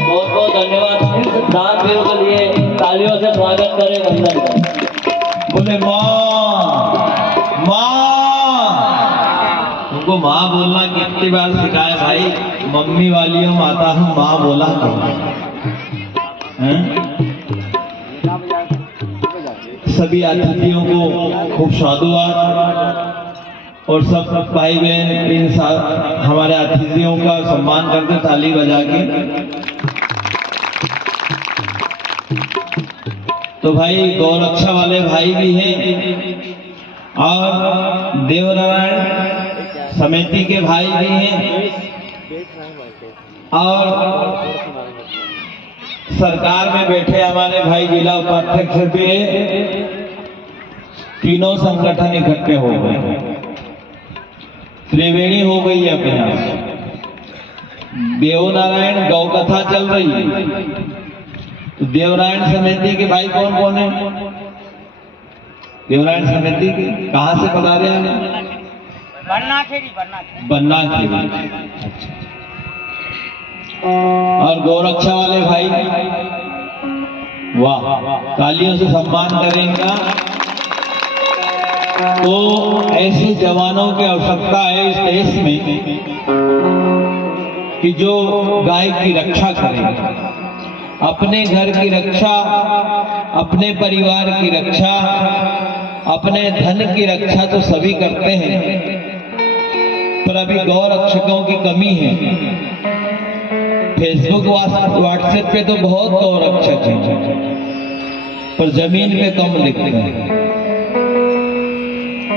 बहुत बहुत धन्यवाद। इन दान वीरों के लिए तालियों से स्वागत करें। वंदन बोले माँ उनको माँ बोलना कितनी बार सिखाया भाई, मम्मी वाली हूँ माता हूँ, माँ बोला तो हैं? सभी अतिथियों को खूब साधुवाद और सब भाई बहन इन हमारे अतिथियों का सम्मान करते ताली बजा के। तो भाई गौरक्षा वाले भाई भी हैं और देवनारायण समिति के भाई भी हैं और सरकार में बैठे हमारे भाई जिला उपाध्यक्ष भी हैं। तीनों संगठन इकट्ठे हो गए, त्रिवेणी हो गई है अपने यहाँ। देवनारायण गौ कथा चल रही है, तो देवनारायण समिति के भाई कौन कौन है? देवनारायण समिति के कहाँ से पधारे हैं? बन्ना खेड़ी। अच्छा। और गौरक्षा वाले भाई, वाह, तालियों से सम्मान करेंगे। तो ऐसे जवानों की आवश्यकता है इस देश में कि जो गाय की रक्षा करें, अपने घर की रक्षा, अपने परिवार की रक्षा, अपने धन की रक्षा तो सभी करते हैं, पर अभी गौरक्षकों की कमी है। फेसबुक व्हाट्सएप पे तो बहुत गौरक्षक हैं, पर जमीन पे कम दिखते हैं।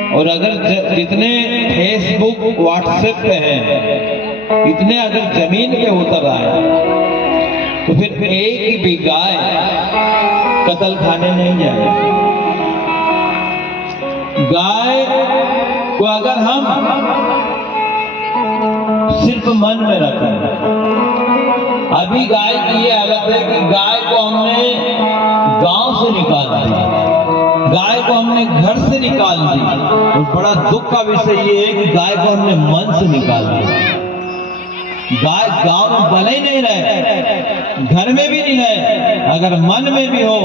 और अगर जितने फेसबुक व्हाट्सएप पे हैं, इतने अगर जमीन पे उतर आए तो फिर एक भी गाय कत्ल खाने नहीं जाए। गाय को अगर हम सिर्फ मन में रखें, अभी गाय की ये हालत है कि गाय को हमने गांव से निकाल दिया, गाय को हमने घर से निकाल दी। और बड़ा दुख का विषय ये है कि गाय को हमने मन से निकाल दिया। गाय गांव में भले ही नहीं रहे, घर में भी नहीं रहे, अगर मन में भी हो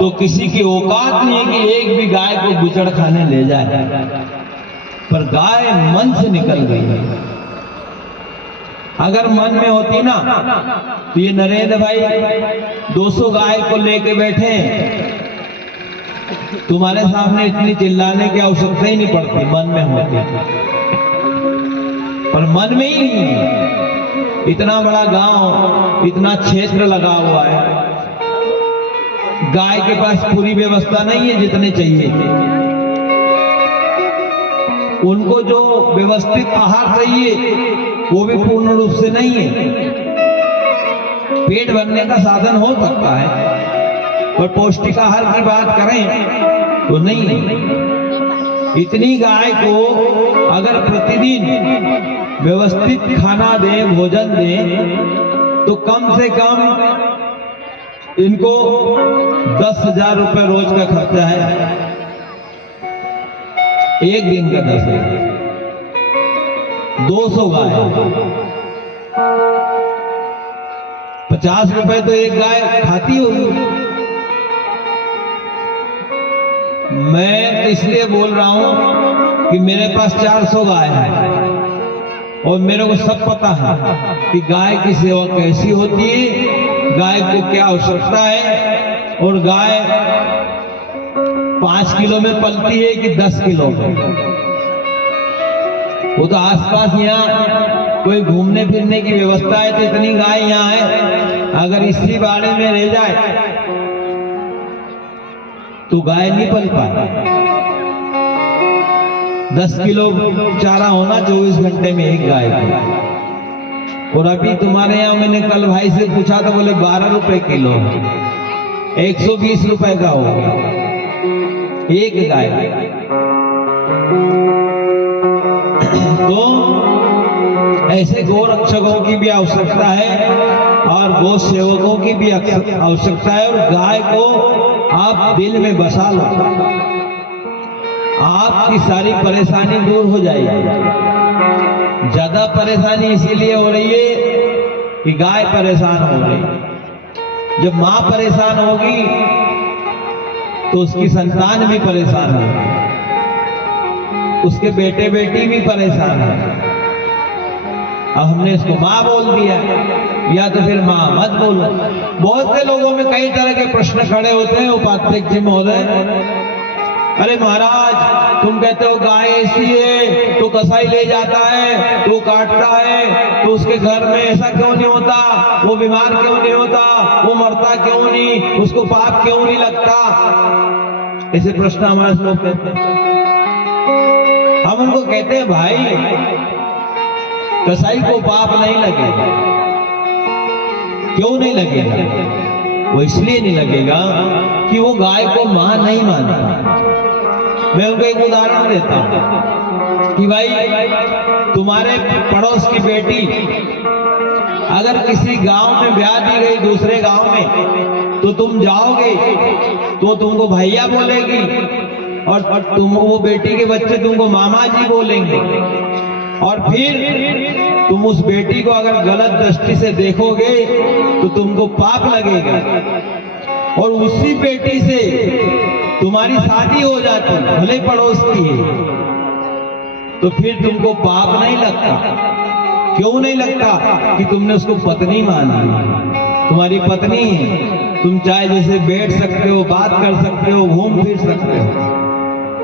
तो किसी की औकात नहीं है कि एक भी गाय को बुचड़ खाने ले जाए। पर गाय मन से निकल गई है। अगर मन में होती ना तो ये नरेंद्र भाई 200 गाय को लेके बैठे, तुम्हारे सामने इतनी चिल्लाने की आवश्यकता ही नहीं पड़ती, मन में होती। पर मन में ही नहीं है। इतना बड़ा गांव, इतना क्षेत्र लगा हुआ है, गाय के पास पूरी व्यवस्था नहीं है जितने चाहिए। उनको जो व्यवस्थित आहार चाहिए वो भी पूर्ण रूप से नहीं है। पेट भरने का साधन हो सकता है, पर पौष्टिक आहार की बात करें तो नहीं है। इतनी गाय को अगर प्रतिदिन व्यवस्थित खाना दें, भोजन दें, तो कम से कम इनको 10,000 रुपए रोज का खर्चा है। एक दिन का 10,000, 200 गाय, 50 रुपए तो एक गाय खाती होगी। मैं इसलिए बोल रहा हूं कि मेरे पास 400 गाय है और मेरे को सब पता है कि गाय की सेवा कैसी होती है, गाय को क्या आवश्यकता है, और गाय 5 किलो में पलती है कि 10 किलो में। वो तो आसपास यहाँ कोई घूमने फिरने की व्यवस्था है तो इतनी गाय यहाँ है, अगर इसी बाड़े में रह जाए तो गाय नहीं पल पाती। 10 किलो चारा होना 24 घंटे में एक गाय को। और अभी तुम्हारे यहाँ मैंने कल भाई से पूछा तो बोले 12 रुपए किलो, 120 रुपए का हो गया एक गाय। तो ऐसे गौरक्षकों की भी आवश्यकता है और गौ सेवकों की भी आवश्यकता है। और गाय को आप दिल में बसा लो, आपकी सारी परेशानी दूर हो जाएगी। ज्यादा परेशानी इसीलिए हो रही है कि गाय परेशान हो रही। जब माँ परेशान होगी तो उसकी संतान भी परेशान होगी, उसके बेटे बेटी भी परेशान है। अब हमने इसको माँ बोल दिया, या तो फिर माँ मत बोलो। बहुत से लोगों में कई तरह के प्रश्न खड़े होते हैं उपाध्यक्ष जी महोदय। अरे महाराज, तुम कहते हो गाय ऐसी है तो कसाई ले जाता है तो काटता है, तो उसके घर में ऐसा क्यों नहीं होता, वो बीमार क्यों नहीं होता, वो मरता क्यों नहीं, उसको पाप क्यों नहीं लगता? ऐसे प्रश्न हमारे लोग कहते हैं। हम उनको कहते हैं भाई, कसाई को पाप नहीं लगेगा। क्यों नहीं लगेगा? वो इसलिए नहीं लगेगा कि वो गाय को मां नहीं मानता। मैं उनको एक उदाहरण देता हूं कि भाई, तुम्हारे पड़ोस की बेटी अगर किसी गांव में ब्याह दी गई दूसरे गांव में, तो तुम जाओगे तो तुमको भैया बोलेगी और तुम, वो बेटी के बच्चे तुमको मामा जी बोलेंगे। और फिर तुम उस बेटी को अगर गलत दृष्टि से देखोगे तो तुमको पाप लगेगा। और उसी बेटी से तुम्हारी शादी हो जाती, भले पड़ोस की है, तो फिर तुमको पाप नहीं लगता। क्यों नहीं लगता? कि तुमने उसको पत्नी माना, तुम्हारी पत्नी है, तुम चाहे जैसे बैठ सकते हो, बात कर सकते हो, घूम फिर सकते हो।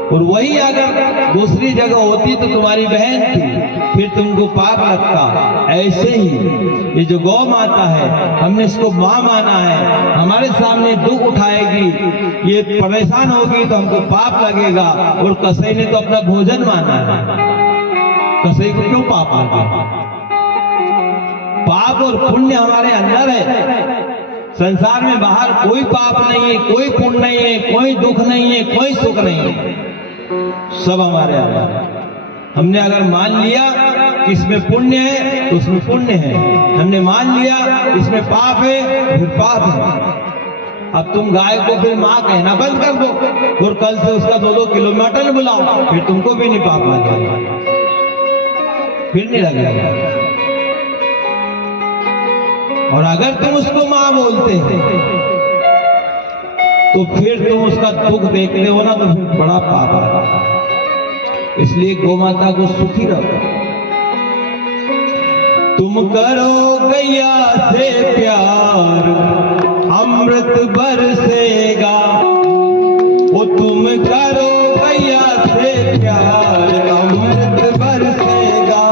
और वही अगर दूसरी जगह होती तो तुम्हारी बहन थी, फिर तुमको पाप लगता। ऐसे ही ये जो गौ माता है, हमने इसको माँ माना है, हमारे सामने दुख उठाएगी, ये परेशान होगी तो हमको पाप लगेगा। और कसाई ने तो अपना भोजन माना है, कसाई को क्यों पाप लगेगा? पाप और पुण्य हमारे अंदर है। संसार में बाहर कोई पाप नहीं है, कोई पुण्य नहीं है, कोई दुख नहीं है, कोई सुख नहीं है, सब हमारे अंदर। हमने अगर मान लिया कि इसमें पुण्य है तो उसमें पुण्य है, हमने मान लिया इसमें पाप है फिर पाप है। अब तुम गाय को फिर माँ कहना बंद कर दो और कल से उसका 2-2 किलो मटन बुलाओ, फिर तुमको भी नहीं पाप लगेगा, फिर नहीं लगेगा। और अगर तुम उसको माँ बोलते हो तो फिर तुम उसका दुख देखते हो ना, तो फिर बड़ा पाप आता है। इसलिए गौ माता को सुखी रखो। तुम करो गैया से प्यार, अमृत बरसेगा। वो तुम करो गैया से प्यार, अमृत बरसेगा।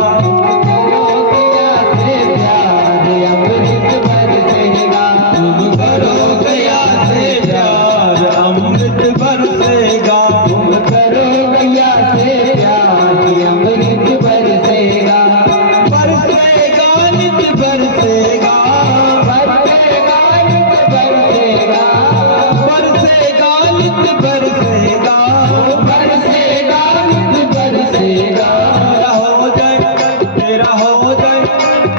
तुम करो गैया से प्यार, अमृत बरसेगा। तुम करो गैया से प्यार, अमृत बरसेगा। बरसेगा नित बरसेगा, बरसेगा नित बरसेगा। बरसेगा नित बरसेगा। बरसेगा नित बरसेगा। तेरा हो जाए,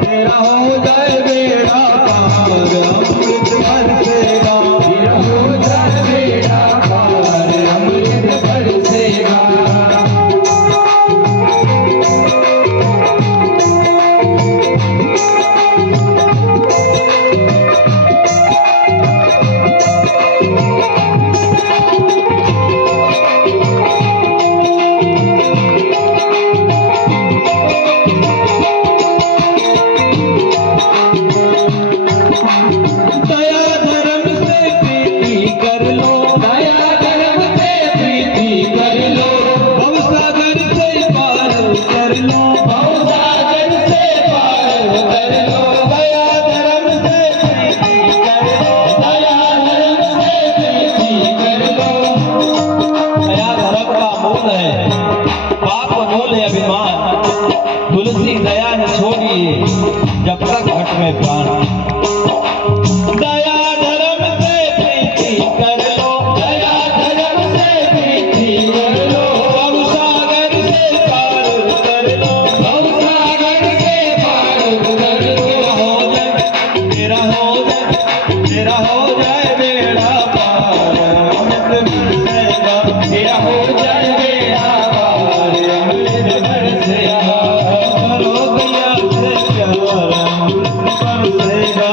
तेरा हो जाए बेड़ा पार, अमृत बरसेगा। तेरा हो जाए बेड़ा पार, अमृत बरसेगा। दया धर्म से प्रीति कर लो, दया धर्म से प्रीति कर लो। भवसागर से पार कर लो, भवसागर से पार कर लो। दया धर्म से प्रीति कर लो। दया धर्म से प्रीति कर लो। दया धर्म का मूल है, पाप मूल है अभिमान। तुलसी दया न छोड़िए जब तक घट में प्राण। दया धर्म से प्रीति कर लो, दया धर्म से प्रीति कर लो। भवसागर से पार कर लो। भवसागर से पार कर लो। तेरा हो जाए, तेरा हो जाए बेड़ा पार, अमृत बरसेगा। तेरा हो जाए बेड़ा पार, अमृत बरसेगा। करो गैया से प्यार, अमृत बरसेगा।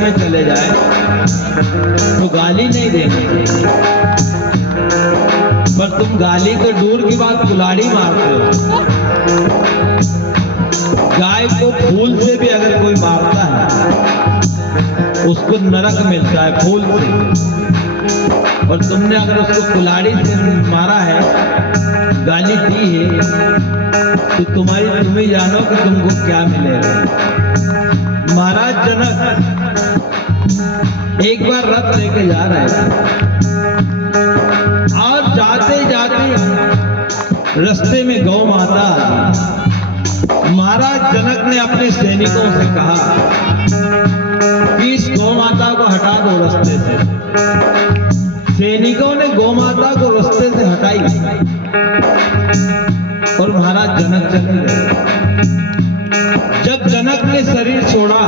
में चले जाए तो गाली नहीं देनी चाहिए, पर तुम गाली तो दूर की बात कुल्हाड़ी मारते हो। गाय को फूल से भी अगर कोई मारता है उसको नरक मिलता है फूल से, और तुमने अगर उसको कुल्हाड़ी से मारा है, गाली दी है, तो तुम ही जानो कि तुमको क्या मिलेगा। महाराज जनक एक बार रथ लेके जा रहे थे और जाते जाते रास्ते में गौ माता आ गई। महाराज जनक ने अपने सैनिकों से कहा कि इस गौ माता को हटा दो रास्ते से। सैनिकों ने गौ माता को रास्ते से हटाई और महाराज जनक चले गए। जब जनक ने शरीर छोड़ा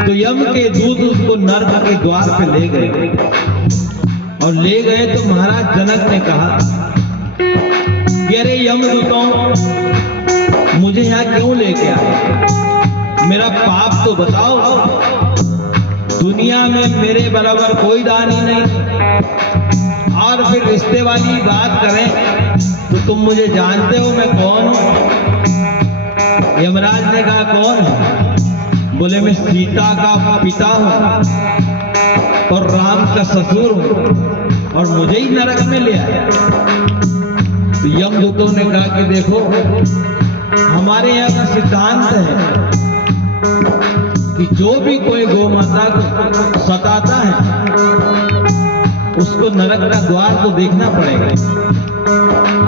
तो यम के दूत उसको नर्क के द्वार पे ले गए, और ले गए तो महाराज जनक ने कहा कि अरे यमदूतों, मुझे यहाँ क्यों लेके आए? मेरा पाप तो बताओ। दुनिया में मेरे बराबर कोई दानी नहीं, और फिर रिश्ते वाली बात करें तो तुम मुझे जानते हो मैं कौन हूं? यमराज ने कहा कौन है? बोले मैं सीता का पिता हूं और राम का ससुर हूं, और मुझे ही नरक में ले आया। तो यमदूतों ने कहा कि देखो, हमारे यहाँ का सिद्धांत है कि जो भी कोई गौ माता को सताता है उसको नरक का द्वार तो देखना पड़ेगा।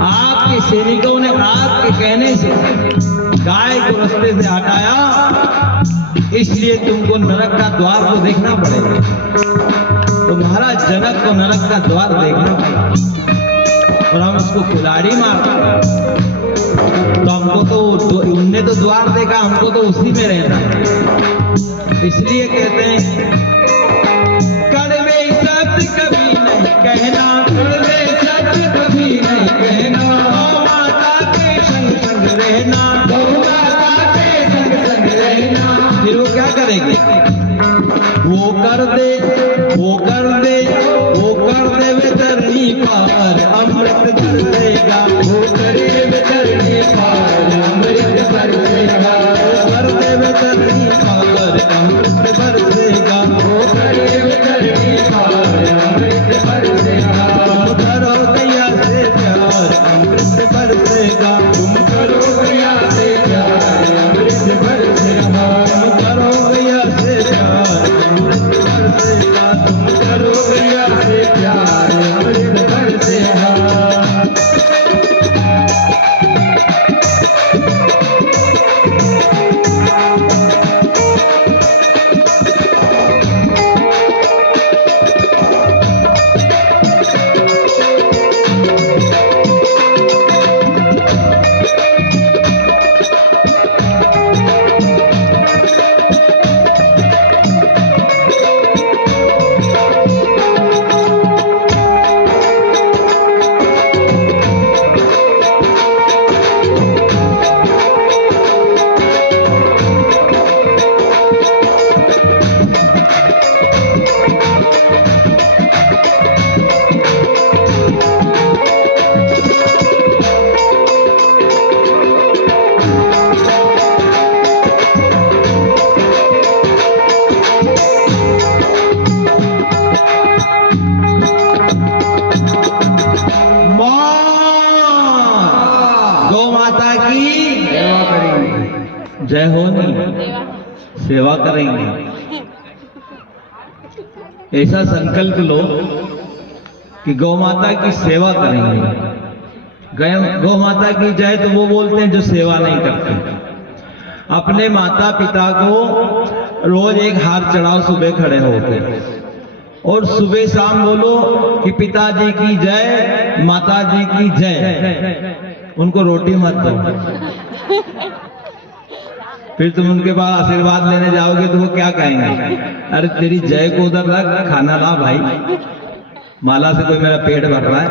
आपके सैनिकों ने आपके कहने से गाय को रास्ते से हटाया, इसलिए तुमको नरक का द्वार तो देखना पड़ेगा। तो महाराज जनक को नरक का द्वार देखना पड़ा, और हम उसको कुल्हाड़ी मारते, तो हमको तो उनने तो द्वार देखा, हमको तो उसी में रहना है। इसलिए कहते हैं कड़वे सत्य कभी नहीं कहना, कड़वे सत्य कभी नहीं कहना, गौ माता के संग संग रहना, गौ माता के संग संग रहना। फिर वो क्या करेगी? वो कर दे, वो कर दे, वो कर दे वे धरनी पार अमृत बरसेगा, वो करे वे धरनी पार अमृत बरसेगा, वो कर दे वे धरनी पार अमृत बरसेगा, वो करे वे धरनी पार अमृत बरसेगा। तुम करो गैया से प्यार अमृत बरसेगा, तुम करो गैया से प्यार अमृत बरसेगा, तुम करो गैया से प्यार अमृत बरसेगा, तुम करो गैया से प्यार अमृत बरसेगा। जय हो नहीं, सेवा करेंगे। ऐसा संकल्प लो कि गौ माता की सेवा करेंगे। गौ माता की जय तो वो बोलते हैं जो सेवा नहीं करते। अपने माता पिता को रोज एक हार चढ़ाओ सुबह खड़े होकर, और सुबह शाम बोलो कि पिताजी की जय, माताजी की जय। उनको रोटी मत दो। फिर तुम उनके पास आशीर्वाद लेने जाओगे तो वो क्या कहेंगे? अरे तेरी जय को उधर रख, खाना ला भाई, माला से कोई मेरा पेट भर रहा है।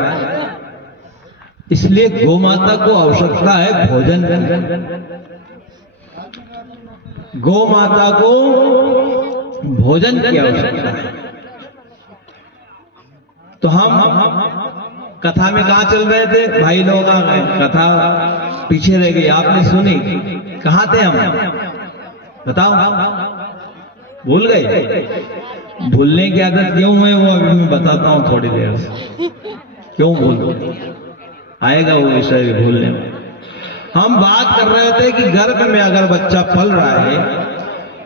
इसलिए गौ माता को आवश्यकता है भोजन। गौ माता को भोजन की आवश्यकता है। तो हम कथा में कहाँ चल रहे थे? भाई लोग आ गए, कथा पीछे रह गई, आपने सुनी। कहाँ थे हम? बताओ, भूल गए? भूलने की आदत क्यों है वो अभी मैं बताता हूं थोड़ी देर से। क्यों भूल आएगा वो विषय भी भूलने में। हम बात कर रहे थे कि गर्भ में अगर बच्चा पल रहा है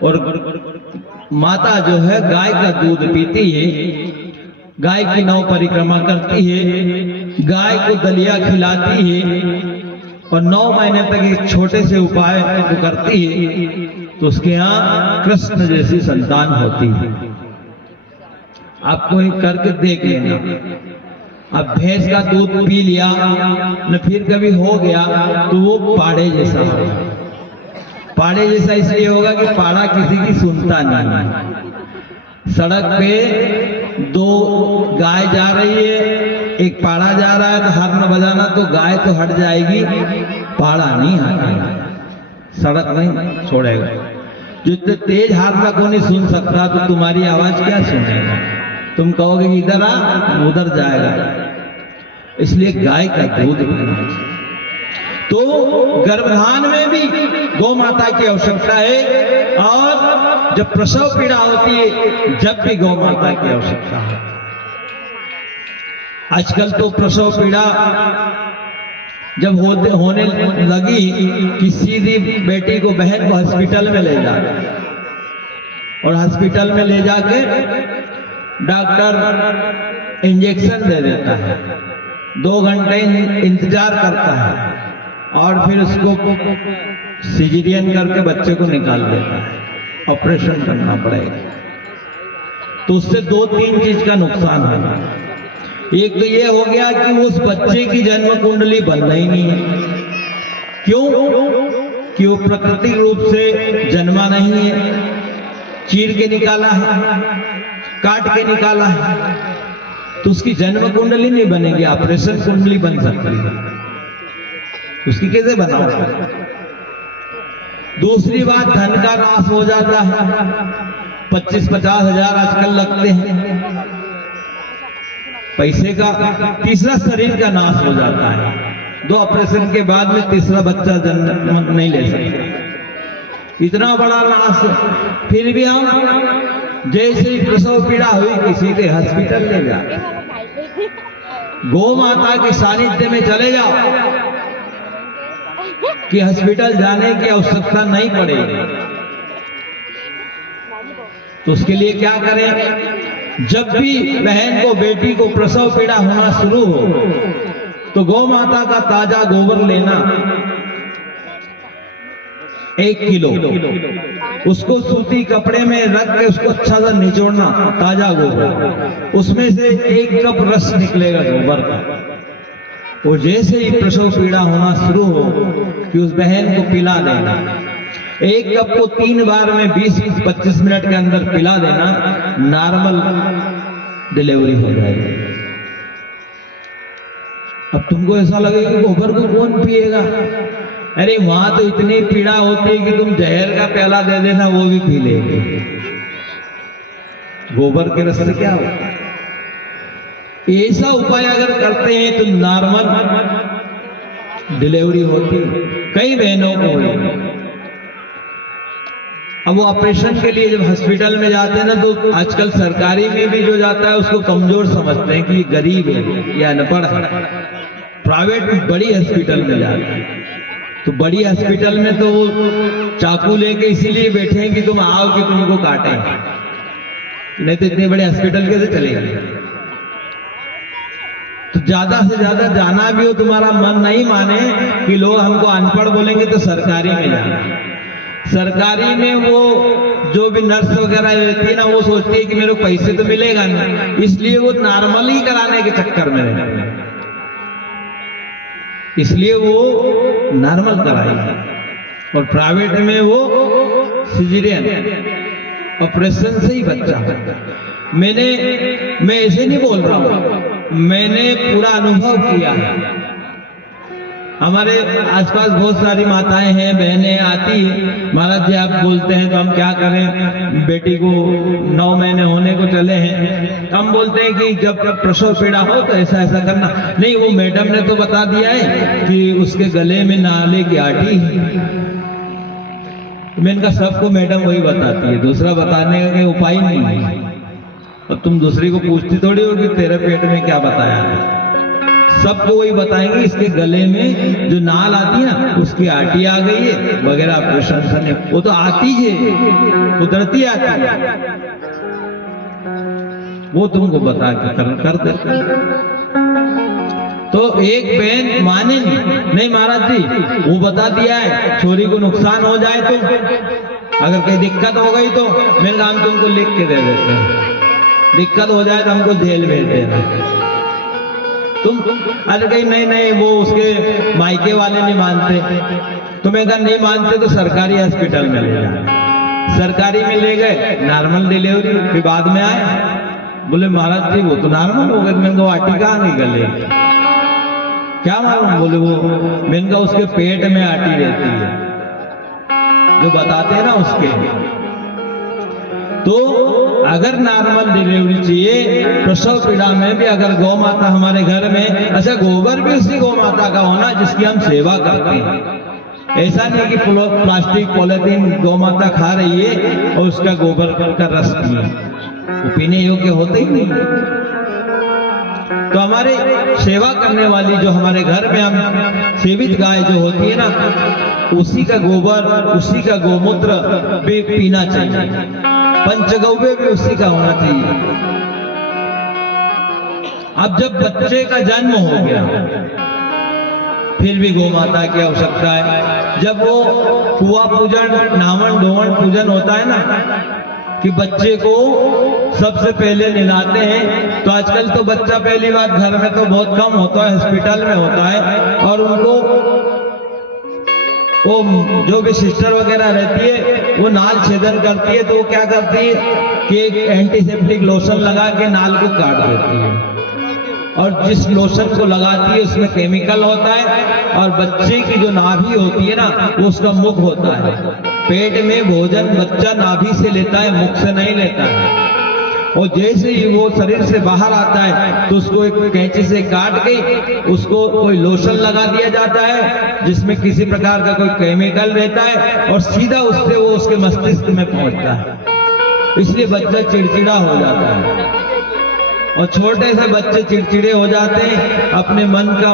और माता जो है गाय का दूध पीती है, गाय की नौ परिक्रमा करती है, गाय को दलिया खिलाती है और 9 महीने तक एक छोटे से उपाय को करती है, तो उसके यहाँ कृष्ण जैसी संतान होती है। आपको एक करके देख लेना। अब भैंस का दूध पी लिया न, फिर कभी हो गया तो वो पाड़े जैसा होगा। पाड़े जैसा इसलिए होगा कि पाड़ा किसी की सुनता नहीं। सड़क पे 2 गाय जा रही है, एक पाड़ा जा रहा है, तो हॉर्न बजाना तो गाय तो हट जाएगी, पाड़ा नहीं हटेगा, सड़क नहीं छोड़ेगा। जितने तेज हॉर्न को नहीं सुन सकता तो तुम्हारी आवाज क्या सुनेगा? तुम कहोगे कि इधर आ, उधर जाएगा। इसलिए गाय का दूध पीना चाहिए। तो गर्भधान में भी गौ माता की आवश्यकता है, और जब प्रसव पीड़ा होती है जब भी गौ माता की आवश्यकता है। आजकल तो प्रसव पीड़ा जब होने लगी कि सीधी बेटी को, बहन को हॉस्पिटल में ले जाए, और हॉस्पिटल में ले जाके डॉक्टर इंजेक्शन दे देता है, 2 घंटे इंतजार करता है और फिर उसको सिजेरियन करके बच्चे को निकाल देता है। ऑपरेशन करना पड़ेगा। तो उससे 2-3 चीज का नुकसान होगा। एक तो ये हो गया कि उस बच्चे की जन्म कुंडली बन ही नहीं है। क्यों? कि वो प्राकृतिक रूप से जन्मा नहीं है, चीर के निकाला है, काट के निकाला है, तो उसकी जन्म कुंडली नहीं बनेगी। ऑपरेशन कुंडली बन सकती है, उसकी कैसे बनाओ? दूसरी बात, धन का नाश हो जाता है। 25-50 हजार आजकल लगते हैं पैसे का। तीसरा, शरीर का नाश हो जाता है। 2 ऑपरेशन के बाद में तीसरा बच्चा जन्म नहीं ले सकते। इतना बड़ा नाश। फिर भी हम जैसे ही प्रसव पीड़ा हुई किसी के हॉस्पिटल ले जा, गौ माता के सानिध्य में चले जाओ कि हॉस्पिटल जाने की आवश्यकता नहीं पड़ेगी। तो उसके लिए क्या करें? जब भी बहन को, बेटी को प्रसव पीड़ा होना शुरू हो तो गौ माता का ताजा गोबर लेना, 1 किलो, उसको सूती कपड़े में रख के उसको अच्छा सा निचोड़ना, ताजा गोबर, उसमें से 1 कप रस निकलेगा गोबर का। और जैसे ही प्रसव पीड़ा होना शुरू हो कि उस बहन को पिला देना। 1 कप को 3 बार में 20-25 मिनट के अंदर पिला देना, नॉर्मल डिलीवरी हो जाएगी। अब तुमको ऐसा लगेगा कि गोबर को कौन पिएगा? अरे वहां तो इतनी पीड़ा होती है कि तुम जहर का प्याला दे देना, वो भी पी लेंगे। गोबर के रस से क्या होता है? ऐसा उपाय अगर करते हैं तो नॉर्मल डिलीवरी होती है। कई बहनों को हुई। अब वो ऑपरेशन के लिए जब हॉस्पिटल में जाते हैं ना, तो आजकल सरकारी में भी जो जाता है उसको कमजोर समझते हैं कि गरीब है या अनपढ़ है। प्राइवेट में बड़ी हॉस्पिटल में जाते हैं, तो बड़ी हॉस्पिटल में तो वो चाकू लेके इसीलिए बैठे हैं कि तुम आओ कि तुमको काटें, नहीं तो इतने बड़े हॉस्पिटल कैसे चलेंगे? तो ज्यादा से ज्यादा जाना भी हो, तुम्हारा मन नहीं माने कि लोग हमको अनपढ़ बोलेंगे, तो सरकारी में जाना। सरकारी में वो जो भी नर्स वगैरह रहती है ना, वो सोचती है कि मेरे को पैसे तो मिलेगा नहीं, इसलिए वो नॉर्मल ही कराने के चक्कर में रहते हैं, इसलिए वो नॉर्मल कराएगी। और प्राइवेट में वो सिजेरियन ऑपरेशन से ही बच्चा होता है। मैं ऐसे नहीं बोल रहा हूं, मैंने पूरा अनुभव किया है। हमारे आसपास बहुत सारी माताएं हैं, बहनें आती हैं, महाराज जी आप बोलते हैं तो हम क्या करें, बेटी को 9 महीने होने को चले हैं, हम बोलते हैं कि जब प्रसव पीड़ा हो तो ऐसा ऐसा करना। नहीं, वो मैडम ने तो बता दिया है कि उसके गले में नाले की आटी है। मैंने कहा सबको मैडम वही बताती है, दूसरा बताने का कोई उपाय नहीं है। और तुम दूसरी को पूछती थोड़ी हो कि तेरे पेट में क्या बताया है। सबको वही बताएंगे इसके गले में जो नाल आती है ना उसकी आटी आ गई है वगैरह, ऑपरेशन है। वो तो आती है, कुदरती आती है, वो तुमको बता के कर देते। तो एक बहन माने नहीं महाराज जी वो बता दिया है, छोरी को नुकसान हो जाए तो, अगर कोई दिक्कत हो गई तो मेरे नाम तुमको लिख के दे देते हैं, दिक्कत हो जाए तो हमको जेल भेज देना। तुम अरे कहीं नहीं वो उसके मायके वाले नहीं मानते, तुम्हें कहा नहीं मानते तो सरकारी हॉस्पिटल में ले जाए। सरकारी में ले गए, नॉर्मल डिलीवरी, फिर बाद में आए बोले महाराज जी वो तो नॉर्मल हो गए। मैंने कहा आटी कहाँ नहीं गले, क्या मालूम, बोले वो मैंने कहा उसके पेट में आटी रहती है, जो बताते हैं ना उसके। तो अगर नॉर्मल डिलीवरी चाहिए, प्रसव पीड़ा में भी अगर गौ माता हमारे घर में, अच्छा गोबर भी उसी गौ माता का होना जिसकी हम सेवा करते हैं। ऐसा नहीं कि प्लास्टिक पॉलिथीन गौ माता खा रही है और उसका गोबर का रस पिए, वो पीने योग्य होते ही नहीं। तो हमारे सेवा करने वाली जो हमारे घर में हम सेवित गाय जो होती है ना, उसी का गोबर उसी का गोमूत्र भी पीना चाहिए, पंचगव्य भी उसी का होना चाहिए। अब जब बच्चे का जन्म हो गया फिर भी गौ माता की आवश्यकता है। जब वो कुआ पूजन, नावन धोवन पूजन होता है ना, कि बच्चे को सबसे पहले नहलाते हैं, तो आजकल तो बच्चा पहली बार घर में तो बहुत कम होता है, हॉस्पिटल में होता है। और उनको वो जो भी सिस्टर वगैरह रहती है वो नाल छेदन करती है, तो वो क्या करती है कि एक एंटीसेप्टिक लोशन लगा के नाल को काट देती है, और जिस लोशन को लगाती है उसमें केमिकल होता है, और बच्चे की जो नाभि होती है ना वो उसका मुख होता है। पेट में भोजन बच्चा नाभि से लेता है, मुख से नहीं लेता है। और जैसे ही वो शरीर से बाहर आता है तो उसको एक कैंची से काट के उसको कोई लोशन लगा दिया जाता है जिसमें किसी प्रकार का कोई केमिकल रहता है, और सीधा उससे वो उसके मस्तिष्क में पहुंचता है। इसलिए बच्चा चिड़चिड़ा हो जाता है, और छोटे से बच्चे चिड़चिड़े हो जाते हैं, अपने मन का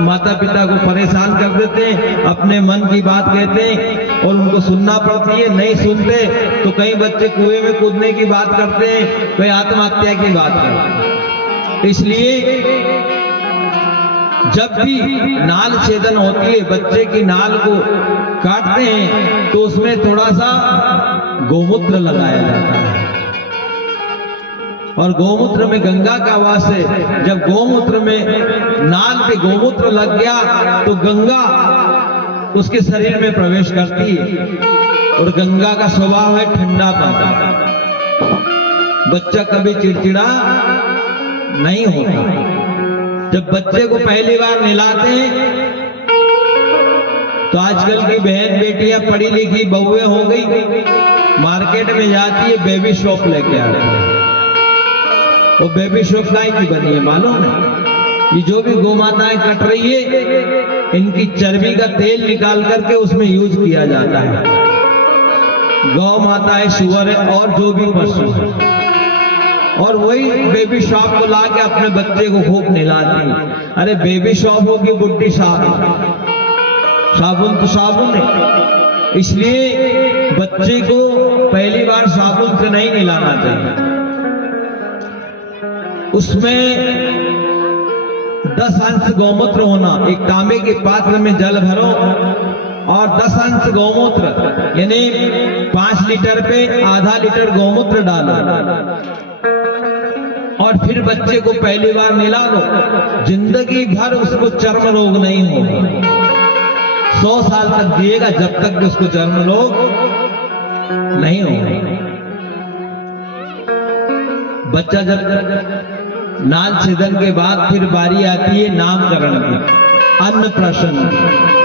माता पिता को परेशान कर देते हैं, अपने मन की बात कहते हैं और उनको सुनना पड़ती है। नहीं सुनते तो कई बच्चे कुएं में कूदने की बात करते हैं, कोई आत्महत्या की बात करते हैं। इसलिए जब भी नाल छेदन होती है, बच्चे की नाल को काटते हैं, तो उसमें थोड़ा सा गोमूत्र लगाया जाता है, और गोमूत्र में गंगा का वास है। जब गोमूत्र में नाल पे गोमूत्र लग गया तो गंगा उसके शरीर में प्रवेश करती है, और गंगा का स्वभाव है ठंडा पानी। बच्चा कभी चिड़चिड़ा नहीं होता। जब बच्चे को पहली बार नहलाते हैं तो आजकल की बहन बेटियां पढ़ी लिखी बहुएं हो गई, मार्केट में जाती है बेबी शॉप लेके आती है। वो बेबी शॉप गाय की बनी है मालूम है? ये जो भी गौ माताएं कट रही है इनकी चर्बी का तेल निकाल करके उसमें यूज किया जाता है। गौ माता है, सुअर है और जो भी पशु है, और वही बेबी शॉप को ला के अपने बच्चे को खूब नहलाती है। अरे बेबी शॉप हो कि बुड्ढी साबुन, साबुन तो साबुन है। इसलिए बच्चे को पहली बार साबुन से नहीं नहलाना चाहिए। उसमें 10 अंश गौमूत्र होना, एक तांबे के पात्र में जल भरो और 10 अंश गौमूत्र यानी 5 लीटर पे आधा लीटर गौमूत्र डालो, और फिर बच्चे को पहली बार नहला लो। जिंदगी भर उसको चर्म रोग नहीं होगा, 100 साल तक जिएगा जब तक उसको चर्म रोग नहीं होगा। बच्चा जब नाल छेदन के बाद फिर बारी आती है नामकरण की, अन्नप्राशन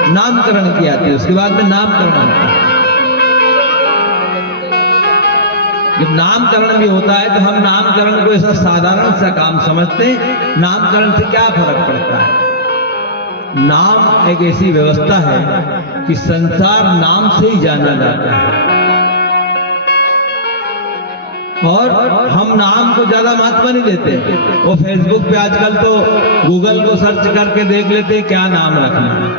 नामकरण की आती है, उसके बाद में नामकरण होता है। जब नामकरण भी होता है तो हम नामकरण को ऐसा साधारण सा काम समझते हैं। नामकरण से क्या फर्क पड़ता है? नाम एक ऐसी व्यवस्था है कि संसार नाम से ही जाना जाता है, और हम नाम को ज्यादा महत्व नहीं देते। वो फेसबुक पे आजकल तो गूगल को सर्च करके देख लेते क्या नाम रखना है।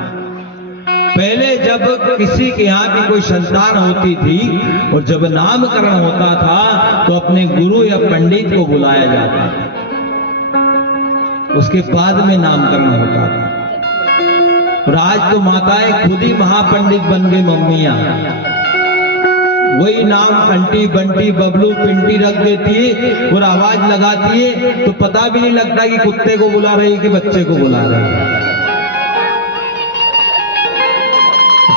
पहले जब किसी के यहाँ भी कोई संतान होती थी और जब नामकरण होता था तो अपने गुरु या पंडित को बुलाया जाता था, उसके बाद में नामकरण होता था। और आज तो माताएं खुद ही महापंडित बन गई, मम्मियां वही नाम अंटी बंटी बबलू पिंटी रख देती है और आवाज लगाती है तो पता भी नहीं लगता कि कुत्ते को बुला रही है कि बच्चे को बुला रही है।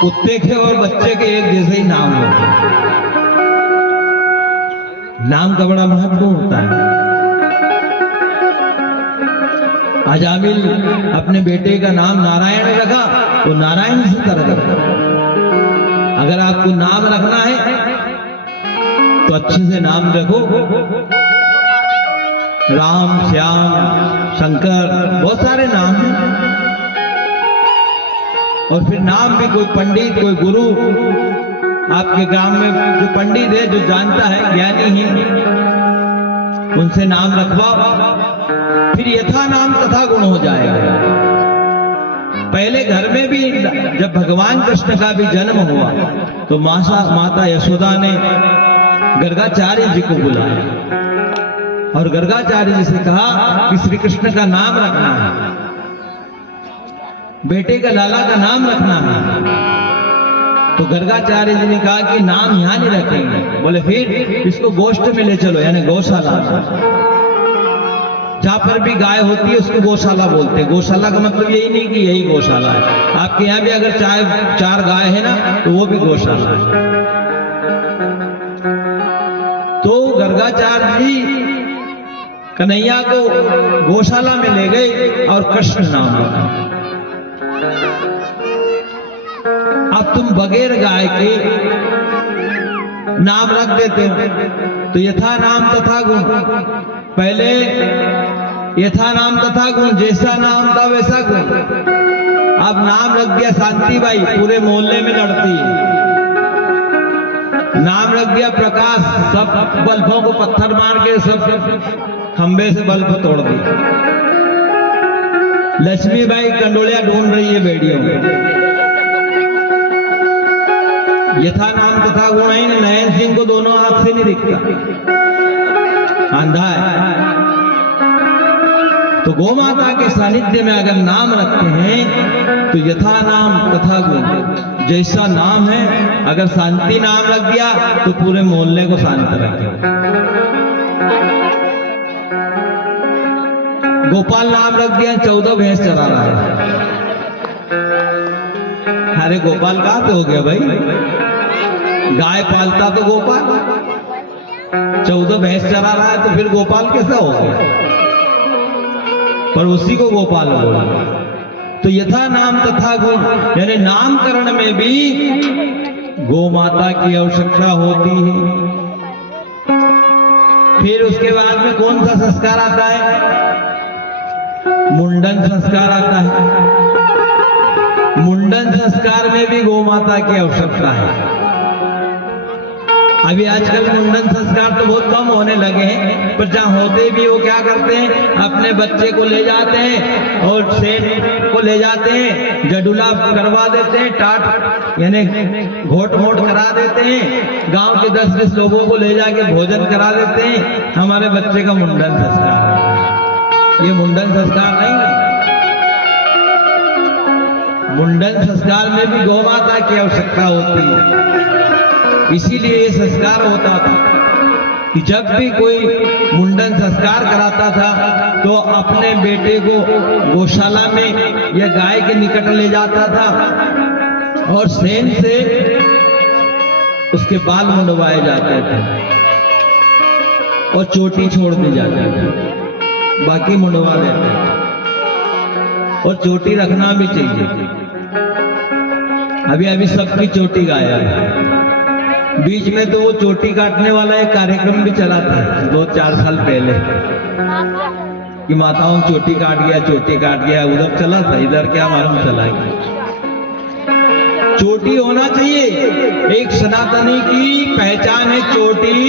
कुत्ते के और बच्चे के एक जैसे ही नाम होते हैं। नाम का बड़ा महत्व होता है। अजामिल अपने बेटे का नाम नारायण रखा, वो नारायण से तरह रखा। अगर आपको नाम रखना है तो अच्छे से नाम रखो। राम, श्याम, शंकर, बहुत सारे नाम हैं। और फिर नाम भी कोई पंडित, कोई गुरु, आपके गांव में जो पंडित है, जो जानता है, ज्ञानी है, उनसे नाम रखवाओ। फिर यथा नाम तथा गुण हो जाएगा। पहले घर में भी जब भगवान कृष्ण का भी जन्म हुआ तो माता यशोदा ने गर्गाचार्य जी को बुलाया और गर्गाचार्य जी से कहा कि श्री कृष्ण का नाम रखना है, बेटे का लाला का नाम रखना है। तो गर्गाचार्य जी ने कहा कि नाम यहां नहीं रखेंगे। बोले फिर इसको गोष्ठ में ले चलो, यानी गौशाला। जहां पर भी गाय होती है उसको गौशाला बोलते हैं। गौशाला का मतलब यही नहीं कि यही गौशाला है। आपके यहाँ भी अगर चार गाय है ना तो वो भी गौशाला है। तो गर्गाचार्य जी कन्हैया को गौशाला में ले गए और कृष्ण नाम रखा। अब तुम बगैर गाय के नाम रख देते हो तो यथा नाम तथा गुण। पहले यथा नाम तथा गुण, जैसा नाम था वैसा गुण। अब नाम रख दिया शांतिबाई, पूरे मोहल्ले में लड़ती है। नाम रख दिया प्रकाश, सब बल्बों को पत्थर मार के सब खंबे से बल्ब तोड़ दी। लक्ष्मीबाई कंडोलिया ढूंढ रही है बेड़ियों में। यथा नाम तथा गुण है। नयन सिंह को दोनों आंख से नहीं दिखता, अंधा है। तो गौ माता के सानिध्य में अगर नाम रखते हैं तो यथा नाम तथा गुण, जैसा नाम है। अगर शांति नाम रख दिया तो पूरे मोहल्ले को शांत रखे। गोपाल नाम रख दिया, 14 भैंस चरा रहा है। अरे गोपाल कहां पे हो गया भाई? गाय पालता तो गोपाल, 14 भैंस चरा रहा है तो फिर गोपाल कैसा हो गया? पर उसी को गोपाल बोला। तो यथा नाम तथा गुण, यानी नामकरण में भी गौ माता की आवश्यकता होती है। फिर उसके बाद में कौन सा संस्कार आता है? मुंडन संस्कार आता है। मुंडन संस्कार में भी गौ माता की आवश्यकता है। अभी आजकल मुंडन संस्कार तो बहुत कम होने लगे हैं, पर जहाँ होते भी वो क्या करते हैं, अपने बच्चे को ले जाते हैं और सेठ को ले जाते हैं, जडूला करवा देते हैं, टाट यानी घोट मोट करा देते हैं, गांव के 10-20 लोगों को ले जाके भोजन करा देते हैं। हमारे बच्चे का मुंडन संस्कार है। ये मुंडन संस्कार नहीं है। मुंडन संस्कार में भी गौ माता की आवश्यकता होती है। इसीलिए ये संस्कार होता था कि जब भी कोई मुंडन संस्कार कराता था तो अपने बेटे को गौशाला में या गाय के निकट ले जाता था और सेन से उसके बाल मुंडवाए जाते थे और चोटी छोड़ दी जाती थी, बाकी मुंडवा देते। और चोटी रखना भी चाहिए। अभी अभी सबकी चोटी गायब है। बीच में तो वो चोटी काटने वाला एक कार्यक्रम भी चला था 2-4 साल पहले कि माताओं चोटी काट गया, उधर चला था, इधर क्या मालूम चला गया। चोटी होना चाहिए। एक सनातनी की पहचान है चोटी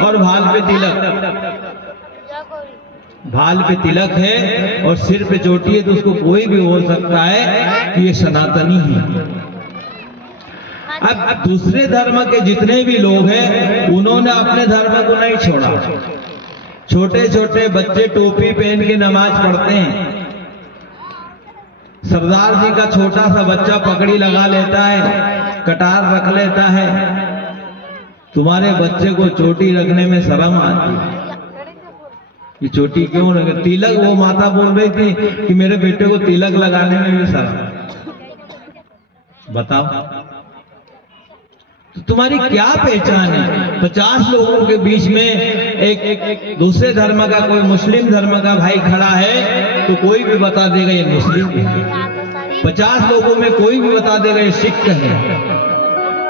और भाल पे तिलक। भाल पे तिलक है और सिर पे चोटी है, तो उसको कोई भी बोल सकता है कि ये सनातनी है। अब दूसरे धर्म के जितने भी लोग हैं उन्होंने अपने धर्म को नहीं छोड़ा। छोटे छोटे बच्चे टोपी पहन के नमाज पढ़ते हैं। सरदार जी का छोटा सा बच्चा पगड़ी लगा लेता है, कटार रख लेता है। तुम्हारे बच्चे को चोटी रखने में शर्म आती है। ये चोटी क्यों लगे? तिलक, वो माता बोल रही थी कि मेरे बेटे को तिलक लगाने में भी शर्म। बताओ, तो तुम्हारी क्या पहचान है? 50 लोगों के बीच में एक दूसरे धर्म का, कोई मुस्लिम धर्म का भाई खड़ा है तो कोई भी बता देगा ये मुस्लिम है। 50 लोगों में कोई भी बता देगा ये सिख है।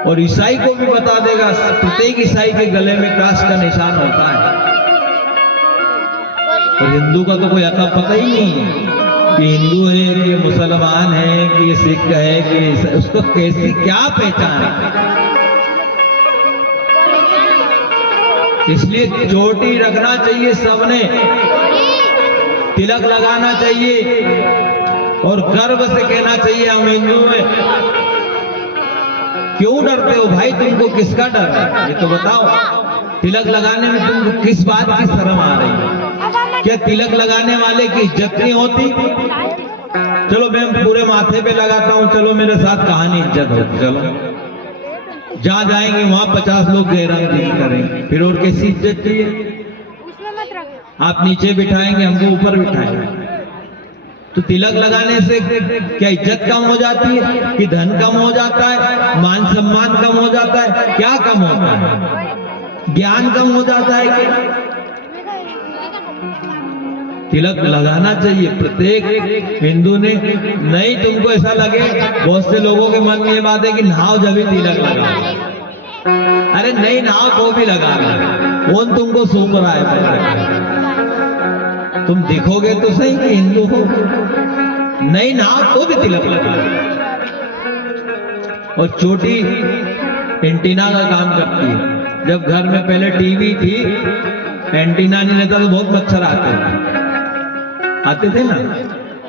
और ईसाई को भी बता देगा, प्रत्येक ईसाई के गले में क्रॉस का निशान होता है। और हिंदू का तो कोई अता पता ही नहीं कि हिंदू है कि मुसलमान है कि ये सिख है कि उसको कैसी क्या पहचान है। इसलिए चोटी रखना चाहिए सबने, तिलक लगाना चाहिए और गर्व से कहना चाहिए हम हिंदू हैं। क्यों डरते हो भाई? तुमको किसका डर है ये तो बताओ। तिलक लगाने में तुमको किस बात की शर्म आ रही है? क्या तिलक लगाने वाले की इज्जत नहीं होती? चलो मैं पूरे माथे पे लगाता हूँ, चलो मेरे साथ कहानी इज्जत होती। चलो जहाँ जाएंगे वहां 50 लोग गैरहाजिरी करेंगे, फिर और कैसी इज्जत चाहिए? आप नीचे बिठाएंगे, हमको ऊपर बिठाएंगे। तो तिलक लगाने से क्या इज्जत कम हो जाती है कि धन कम हो जाता है, मान सम्मान कम हो जाता है? क्या कम होता है? ज्ञान कम हो जाता है क्या? तिलक लगाना चाहिए प्रत्येक हिंदू ने। नहीं तुमको ऐसा लगे, बहुत से लोगों के मन में ये बात है कि नहाओ जब भी तिलक लगा। अरे नहीं नहाओ तो भी लगा, कौन तुमको सूंघ रहा है? तुम दिखोगे तो सही कि हिंदू हो। नहीं नहाओ तो भी तिलक लगा। और चोटी एंटीना का काम करती है। जब घर में पहले टीवी थी, एंटीना नहीं रहता तो बहुत मच्छर आते थे ना,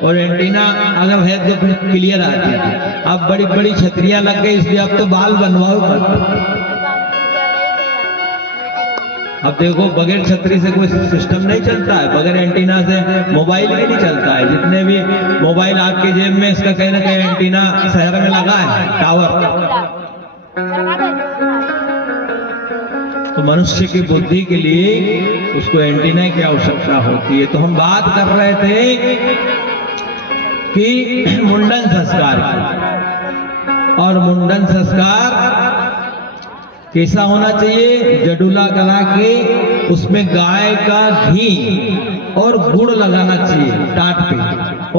और एंटीना अगर है तो फिर क्लियर आती थी। अब बड़ी बड़ी छतरियां लग गई, इसलिए अब तो बाल बनवाओ मत। अब देखो बगैर छतरी से कोई सिस्टम नहीं चलता है, बगैर एंटीना से मोबाइल भी नहीं चलता है। जितने भी मोबाइल आपके जेब में, इसका कहीं ना कहीं एंटीना शहर में लगा है, टावर। तो मनुष्य की बुद्धि के लिए उसको एंटीना की आवश्यकता होती है। तो हम बात कर रहे थे कि मुंडन संस्कार की, और मुंडन संस्कार कैसा होना चाहिए? जडूला करा के उसमें गाय का घी और गुड़ लगाना चाहिए टाट पे,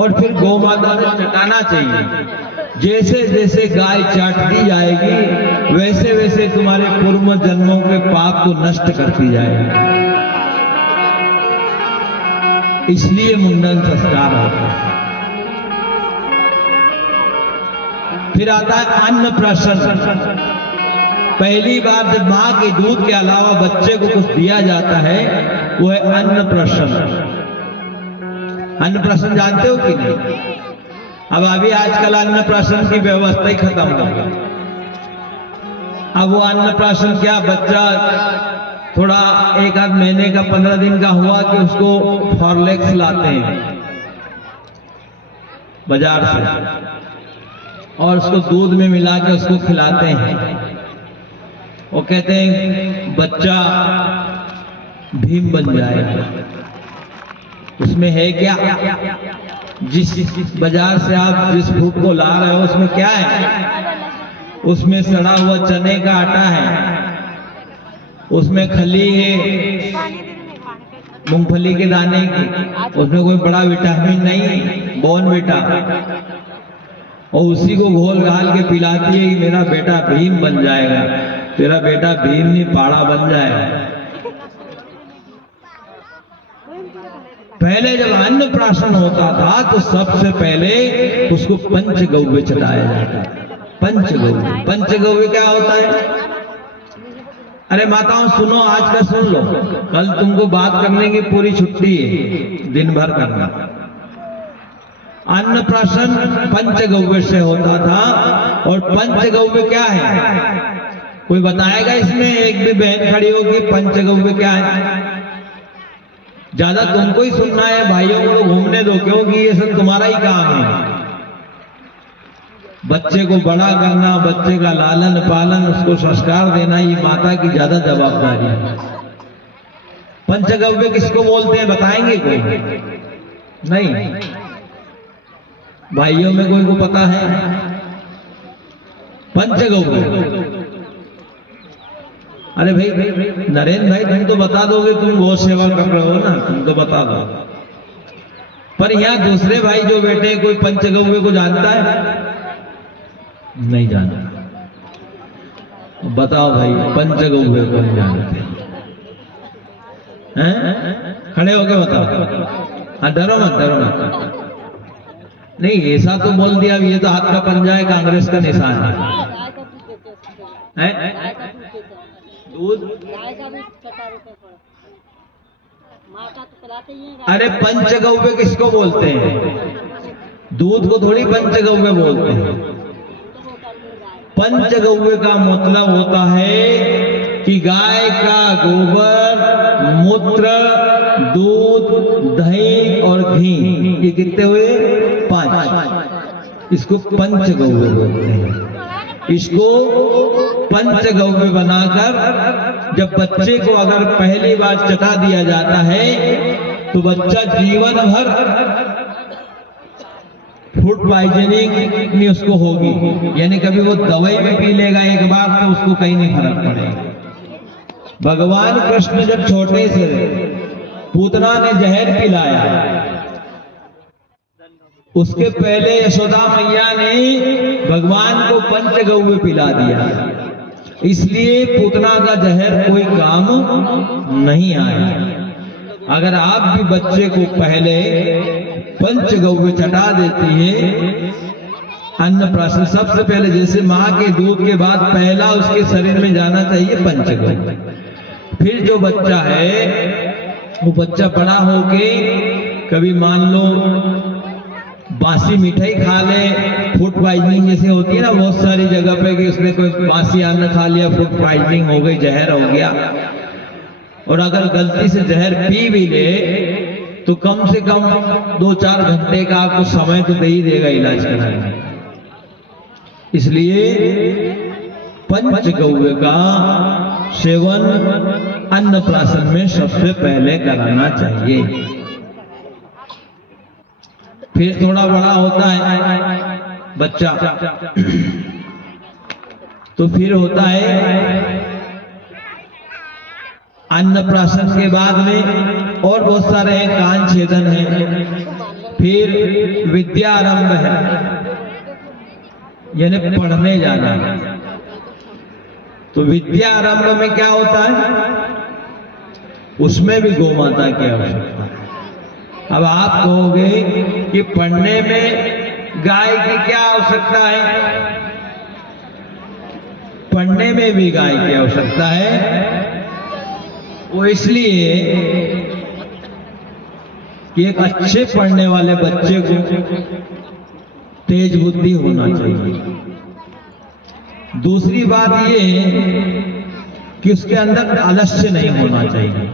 और फिर गौ माता को चटाना चाहिए। जैसे जैसे गाय चाटती जाएगी वैसे वैसे तुम्हारे पूर्व जन्मों के पाप को नष्ट करती जाएगी। इसलिए मुंडन संस्कार होता है। फिर आता है अन्नप्राशन। पहली बार जब मां के दूध के अलावा बच्चे को कुछ दिया जाता है वो है अन्नप्राशन। अन्नप्राशन जानते हो कि नहीं? अब अभी आजकल अन्नप्राशन की व्यवस्था ही खत्म हो गई। अब वो अन्नप्राशन क्या, बच्चा थोड़ा 1 आध महीने का 15 दिन का हुआ कि उसको हॉर्लिक्स लाते हैं बाजार से और उसको दूध में मिला के उसको खिलाते हैं। वो कहते हैं बच्चा भीम बन जाएगा। उसमें है क्या? जिस बाजार से आप जिस फूड को ला रहे हो उसमें क्या है? उसमें सड़ा हुआ चने का आटा है, उसमें खली है, मूंगफली के दाने की, उसमें कोई बड़ा विटामिन नहीं, बॉर्नविटा, और उसी को घोल घाल के पिलाती है कि मेरा बेटा भीम बन जाएगा। तेरा बेटा भीम नहीं, पाड़ा बन जाएगा। पहले जब अन्नप्राशन होता था तो सबसे पहले उसको पंचगव्य चढ़ाया जाता था। पंचगव्य, पंचगव्य क्या होता है? अरे माताओं सुनो, आज का सुन लो, कल तुमको बात करने की पूरी छुट्टी है, दिन भर करना। अन्नप्राशन पंचगव्य से होता था। और पंचगव्य क्या है? कोई बताएगा इसमें? एक भी बहन खड़ी होगी, पंचगव्य क्या है? ज्यादा तुमको ही सुनना है, भाइयों को तो घूमने दो, क्योंकि ये सब तुम्हारा ही काम है। बच्चे को बड़ा करना, बच्चे का लालन पालन, उसको संस्कार देना, ये माता की ज्यादा जवाबदारी है। पंचगव्य किसको बोलते हैं, बताएंगे कोई? नहीं, भाइयों में कोई को पता है? पंचगव्य, अरे भाई नरेंद्र भाई, तुम तो बता दोगे, तुम गौ सेवा कर रहे हो ना, तुम तो बता दो। पर यहाँ दूसरे भाई जो बैठे, कोई पंचगव्य को जानता है? नहीं जानता। बताओ भाई, पंचगव्य को नहीं जानते हैं? खड़े होके बताओ। हाँ, डरो मत, डरो मत। नहीं, ऐसा तो बोल दिया, ये तो हाथ का पंजा है, कांग्रेस का निशान है। दूध अरे पंचगव्य किसको बोलते हैं? दूध को थोड़ी पंचगव्य बोलते हैं। पंचगव्य का मतलब होता है कि गाय का गोबर, मूत्र, दूध, दही और घी, ये कितने हुए? 5। इसको पंचगव्य बोलते हैं। इसको पंचगव्य बनाकर जब बच्चे को अगर पहली बार चटा दिया जाता है तो बच्चा जीवन भर फूड पॉइजनिंग नहीं उसको होगी, यानी कभी वो दवाई भी पी लेगा एक बार तो उसको कहीं नहीं फर्क पड़ेगा। भगवान कृष्ण जब छोटे से पूतना ने जहर पिलाया, उसके पहले यशोदा मैया ने भगवान को पंचगव्य पिला दिया, इसलिए पूतना का जहर कोई काम नहीं आया। अगर आप भी बच्चे को पहले पंचगव्य चटा देती है, अन्नप्राशन सबसे पहले, जैसे माँ के दूध के बाद पहला उसके शरीर में जाना चाहिए पंचगव्य। फिर जो बच्चा है वो बच्चा बड़ा होके कभी मान लो बासी मिठाई खा ले, फूड पॉइजनिंग जैसे होती है ना बहुत सारी जगह पे कि उसने कोई बासी अन्न खा लिया, फूड पॉइजनिंग हो गई, जहर हो गया। और अगर गलती से जहर पी भी ले तो कम से कम 2-4 घंटे का आपको समय तो दे ही देगा इलाज कराने। इसलिए पंचगव्य का सेवन अन्नप्राशन में सबसे पहले कराना चाहिए। फिर थोड़ा बड़ा होता है बच्चा तो फिर होता है अन्नप्राशन के बाद में और बहुत सारे हैं, कान छेदन है, फिर विद्यारंभ है, यानी पढ़ने जाना। तो विद्यारंभ में क्या होता है? उसमें भी गौ माता की आवश्यकता है। अब आप कहोगे कि पढ़ने में गाय की क्या आवश्यकता है? पढ़ने में भी गाय की आवश्यकता है। वो इसलिए कि एक अच्छे पढ़ने वाले बच्चे को तेज बुद्धि होना चाहिए। दूसरी बात ये कि उसके अंदर आलस्य नहीं होना चाहिए।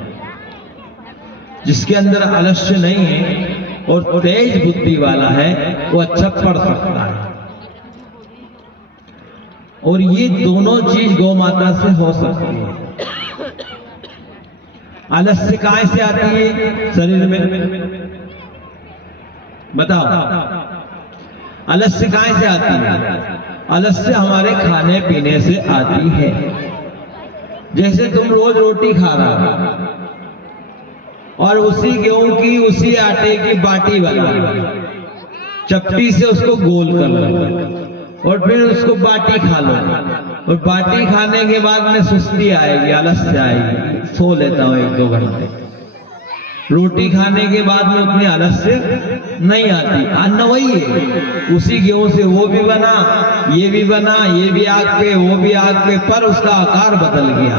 जिसके अंदर आलस्य नहीं है और तेज बुद्धि वाला है वो अच्छा पढ़ सकता है। और ये दोनों चीज गौ माता से हो सकती है। आलस्य कहां से आती है शरीर में? बताओ, आलस्य कहां से आती है? आलस्य हमारे खाने पीने से आती है। जैसे तुम रोज रोटी खा रहा हो और उसी गेहूं की उसी आटे की बाटी बना, चपटी से उसको गोल कर लो और फिर उसको बाटी खा लो। और बाटी खाने के बाद में सुस्ती आएगी, आलस्य आएगी, सो लेता हूँ 1-2 घंटे। रोटी खाने के बाद में उतनी आलस्य नहीं आती। अन्न वही है, उसी गेहूं से वो भी बना, ये भी बना, ये भी आग पे, वो भी आग पे, पर उसका आकार बदल गया,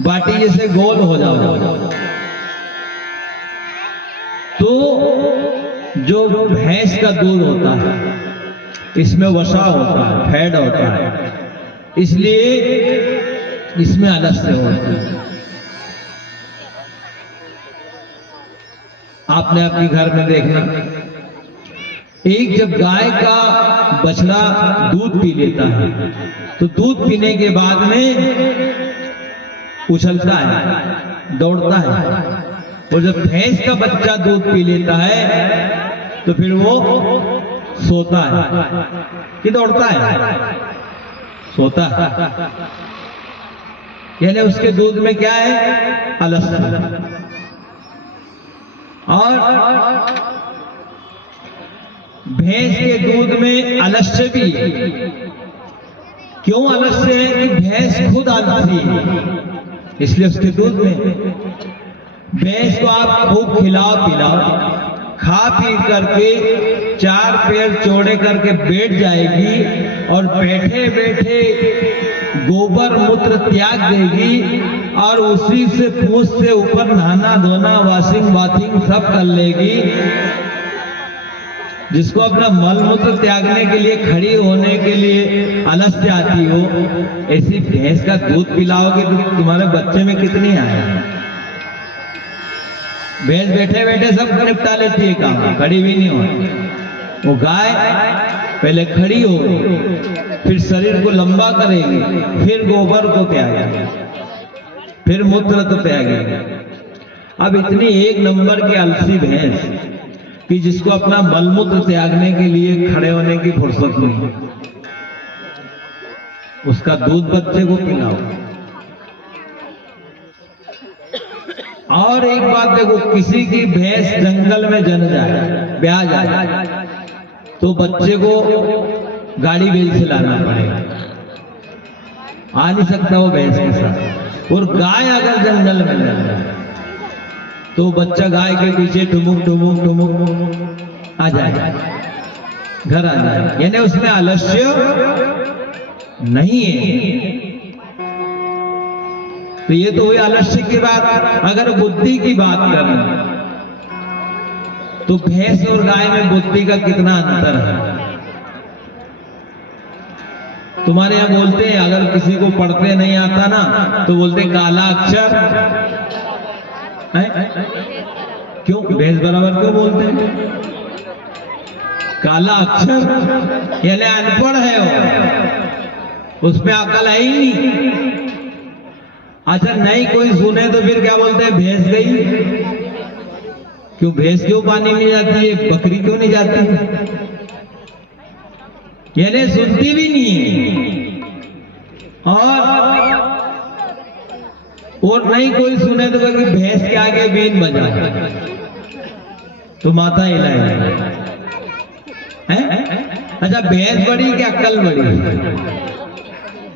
बाटी जैसे गोल हो जाओ। तो जो भैंस का दूध होता है इसमें वसा होता है, फैट होता है, इसलिए इसमें आलस्य होता है। आपने अपने घर में देखना, एक जब गाय का बछड़ा दूध पी लेता है तो दूध पीने के बाद में उछलता है, दौड़ता है। और जब भैंस का बच्चा दूध पी लेता है तो फिर वो सोता है कि दौड़ता है, सोता है। यानी उसके दूध में क्या है? आलस्य। और भैंस के दूध में आलस्य भी है। क्यों आलस्य है? कि भैंस खुद आलसी है, इसलिए उसके दूध में। भैंस को आप खूब खिलाओ पिलाओ, खा पी करके 4 पैर चौड़े करके बैठ जाएगी और बैठे बैठे गोबर मूत्र त्याग देगी और उसी से पूंछ से ऊपर नहाना धोना, वॉशिंग बाथिंग सब कर लेगी। जिसको अपना मल मूत्र त्यागने के लिए, खड़ी होने के लिए आलस्य आती हो, ऐसी भैंस का दूध पिलाओगे तो तुम्हारे बच्चे में कितनी आएगी। भैंस बैठे बैठे सब निपटा लेती है काम, खड़ी भी नहीं होती। वो गाय पहले खड़ी होगी, फिर शरीर को लंबा करेगी, फिर गोबर को त्यागेगी, फिर मूत्र तो त्यागेगी। अब इतनी 1 नंबर की आलसी भैंस कि जिसको अपना मलमूत्र त्यागने के लिए खड़े होने की फुर्सत नहीं, उसका दूध बच्चे को पिलाओ। और एक बात देखो, किसी की भैंस जंगल में जन जाए, ब्याह जाए, तो बच्चे को गाड़ी बेल से लाना पड़ेगा, आ नहीं सकता वो भैंस के साथ। और गाय अगर जंगल में जन जाए तो बच्चा गाय के पीछे ठुमुक ठुमुक ठुमुक आ जाए, घर आ जाए। यानी उसमें आलस्य नहीं है। तो ये तो हुई आलस्य की बात। अगर बुद्धि की बात करें तो भैंस और गाय में बुद्धि का कितना अंतर है। तुम्हारे यहां बोलते हैं, अगर किसी को पढ़ते नहीं आता ना तो बोलते काला अक्षर है? क्यों भैंस बराबर क्यों बोलते हैं? काला अक्षर यानी अनपढ़ है वो, उसमें अकल है ही नहीं। अच्छा नहीं कोई सुने तो फिर क्या बोलते हैं? भैंस गई। क्यों भैंस क्यों पानी में जाती है, बकरी क्यों नहीं जाती? यानी सुनती भी नहीं है। और नहीं कोई सुने तो कहेगी भैंस के आगे बीन बजा तो माथा हिलाए हैं। अच्छा भैंस बड़ी क्या अक्ल बड़ी?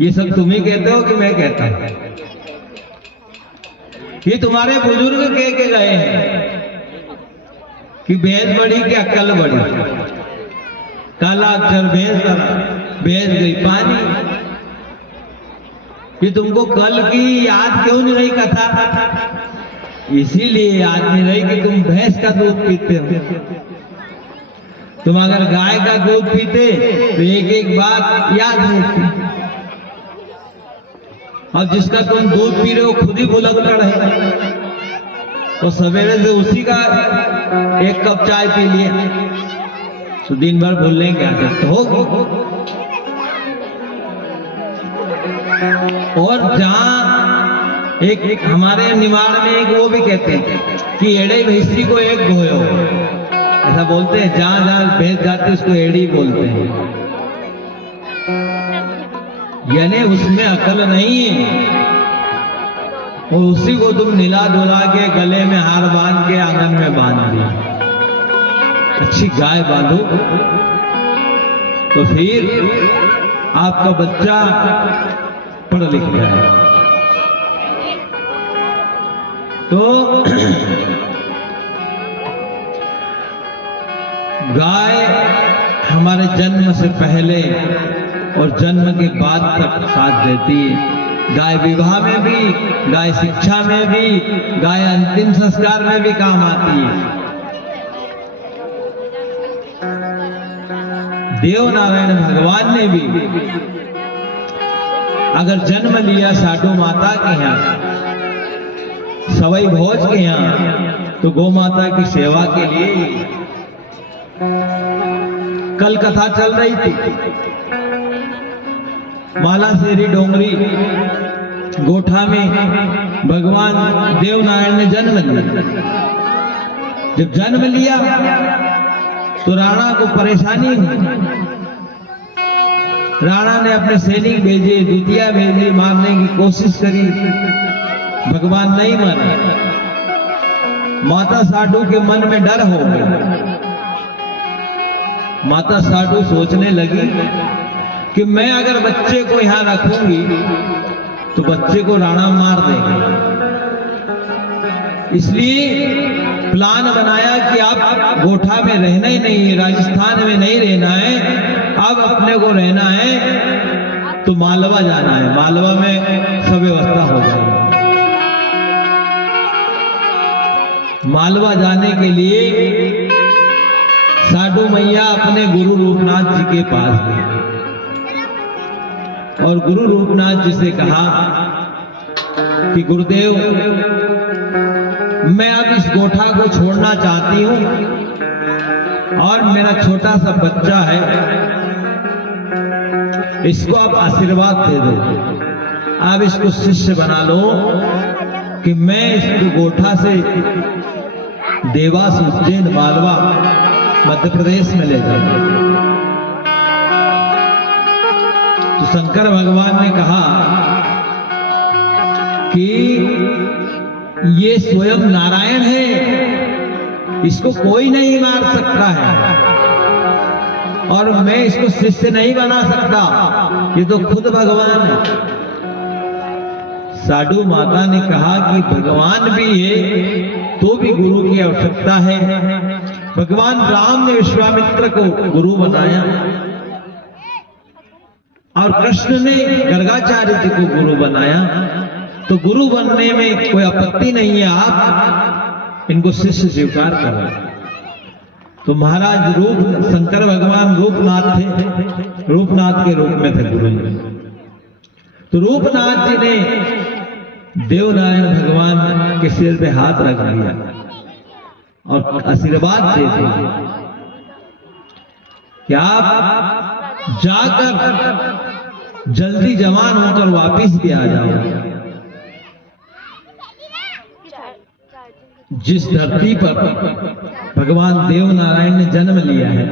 ये सब तुम ही कहते हो कि मैं कहता हूं? ये तुम्हारे बुजुर्ग कह के गए हैं कि भैंस बड़ी कि अक्ल बड़ी। काला अक्षर भैंस का, भैंस गई पानी। ये तुमको कल की याद क्यों नहीं रही कथा? इसीलिए याद नहीं रही कि तुम भैंस का दूध पीते हो। तुम अगर गाय का दूध पीते तो एक एक बात याद रहती। अब जिसका तुम दूध पी रहे हो खुद ही भुलक्कड़ है, और सवेरे से उसी का 1 कप चाय पी लिया तो दिन भर भूलने क्या करते हो। और जहां एक हमारे निमाड़ में एक वो भी कहते हैं कि एड़े भैंसी को एक गोयो, ऐसा बोलते हैं। जहां जहां भैंस जाते उसको एड़ी बोलते हैं। यानी उसमें अकल नहीं है। और उसी को तुम नीला धुला के गले में हार बांध के आंगन में बांध दी। अच्छी गाय बांधो तो फिर आपका बच्चा पढ़ लिख जाए। तो गाय हमारे जन्म से पहले और जन्म के बाद तक साथ देती है। गाय विवाह में भी, गाय शिक्षा में भी, गाय अंतिम संस्कार में भी काम आती है। देव नारायण भगवान ने भी अगर जन्म लिया साधु माता के यहाँ, सवई भोज के यहाँ, तो गौ माता की सेवा के लिए। कल कथा चल रही थी, माला शेरी डोंगरी गोठा में भगवान देव नारायण ने जन्म लिया। जब जन्म लिया तो राणा को परेशानी हुई। राणा ने अपने सैनिक भेजे, दूतिया भेजे, मारने की कोशिश करी, भगवान नहीं माने। माता साधु के मन में डर हो गया। माता साधु सोचने लगी कि मैं अगर बच्चे को यहां रखूंगी तो बच्चे को राणा मार देगा। इसलिए प्लान बनाया कि अब गोठा में रहना ही नहीं है, राजस्थान में नहीं रहना है, अब अपने को रहना है तो मालवा जाना है। मालवा में सब व्यवस्था हो जाएगी। मालवा जाने के लिए साधु मैया अपने गुरु रूपनाथ जी के पास गई और गुरु रूपनाथ जी से कहा कि गुरुदेव, मैं अब इस गोठा को छोड़ना चाहती हूं और मेरा छोटा सा बच्चा है, इसको आप आशीर्वाद दे दो। आप इसको शिष्य बना लो कि मैं इसको गोठा से देवास, उज्जैन, मालवा, मध्य प्रदेश में ले जाऊंगा। तो शंकर भगवान ने कहा कि ये स्वयं नारायण है, इसको कोई नहीं मार सकता है और मैं इसको शिष्य नहीं बना सकता, ये तो खुद भगवान है। साधु माता ने कहा कि भगवान भी है तो भी गुरु की आवश्यकता है। भगवान राम ने विश्वामित्र को गुरु बनाया और कृष्ण ने गर्गाचार्य जी को गुरु बनाया, तो गुरु बनने में कोई आपत्ति नहीं है, आप इनको शिष्य स्वीकार करो। तो महाराज रूप शंकर भगवान रूपनाथ थे, रूपनाथ के रूप में थे गुरु। तो रूपनाथ जी ने देवनारायण भगवान के सिर पे हाथ रख दिया और आशीर्वाद दे दिए कि आप जाकर जल्दी जवान होकर वापिस भी आ जाओ। जिस धरती पर भगवान देव नारायण ने जन्म लिया है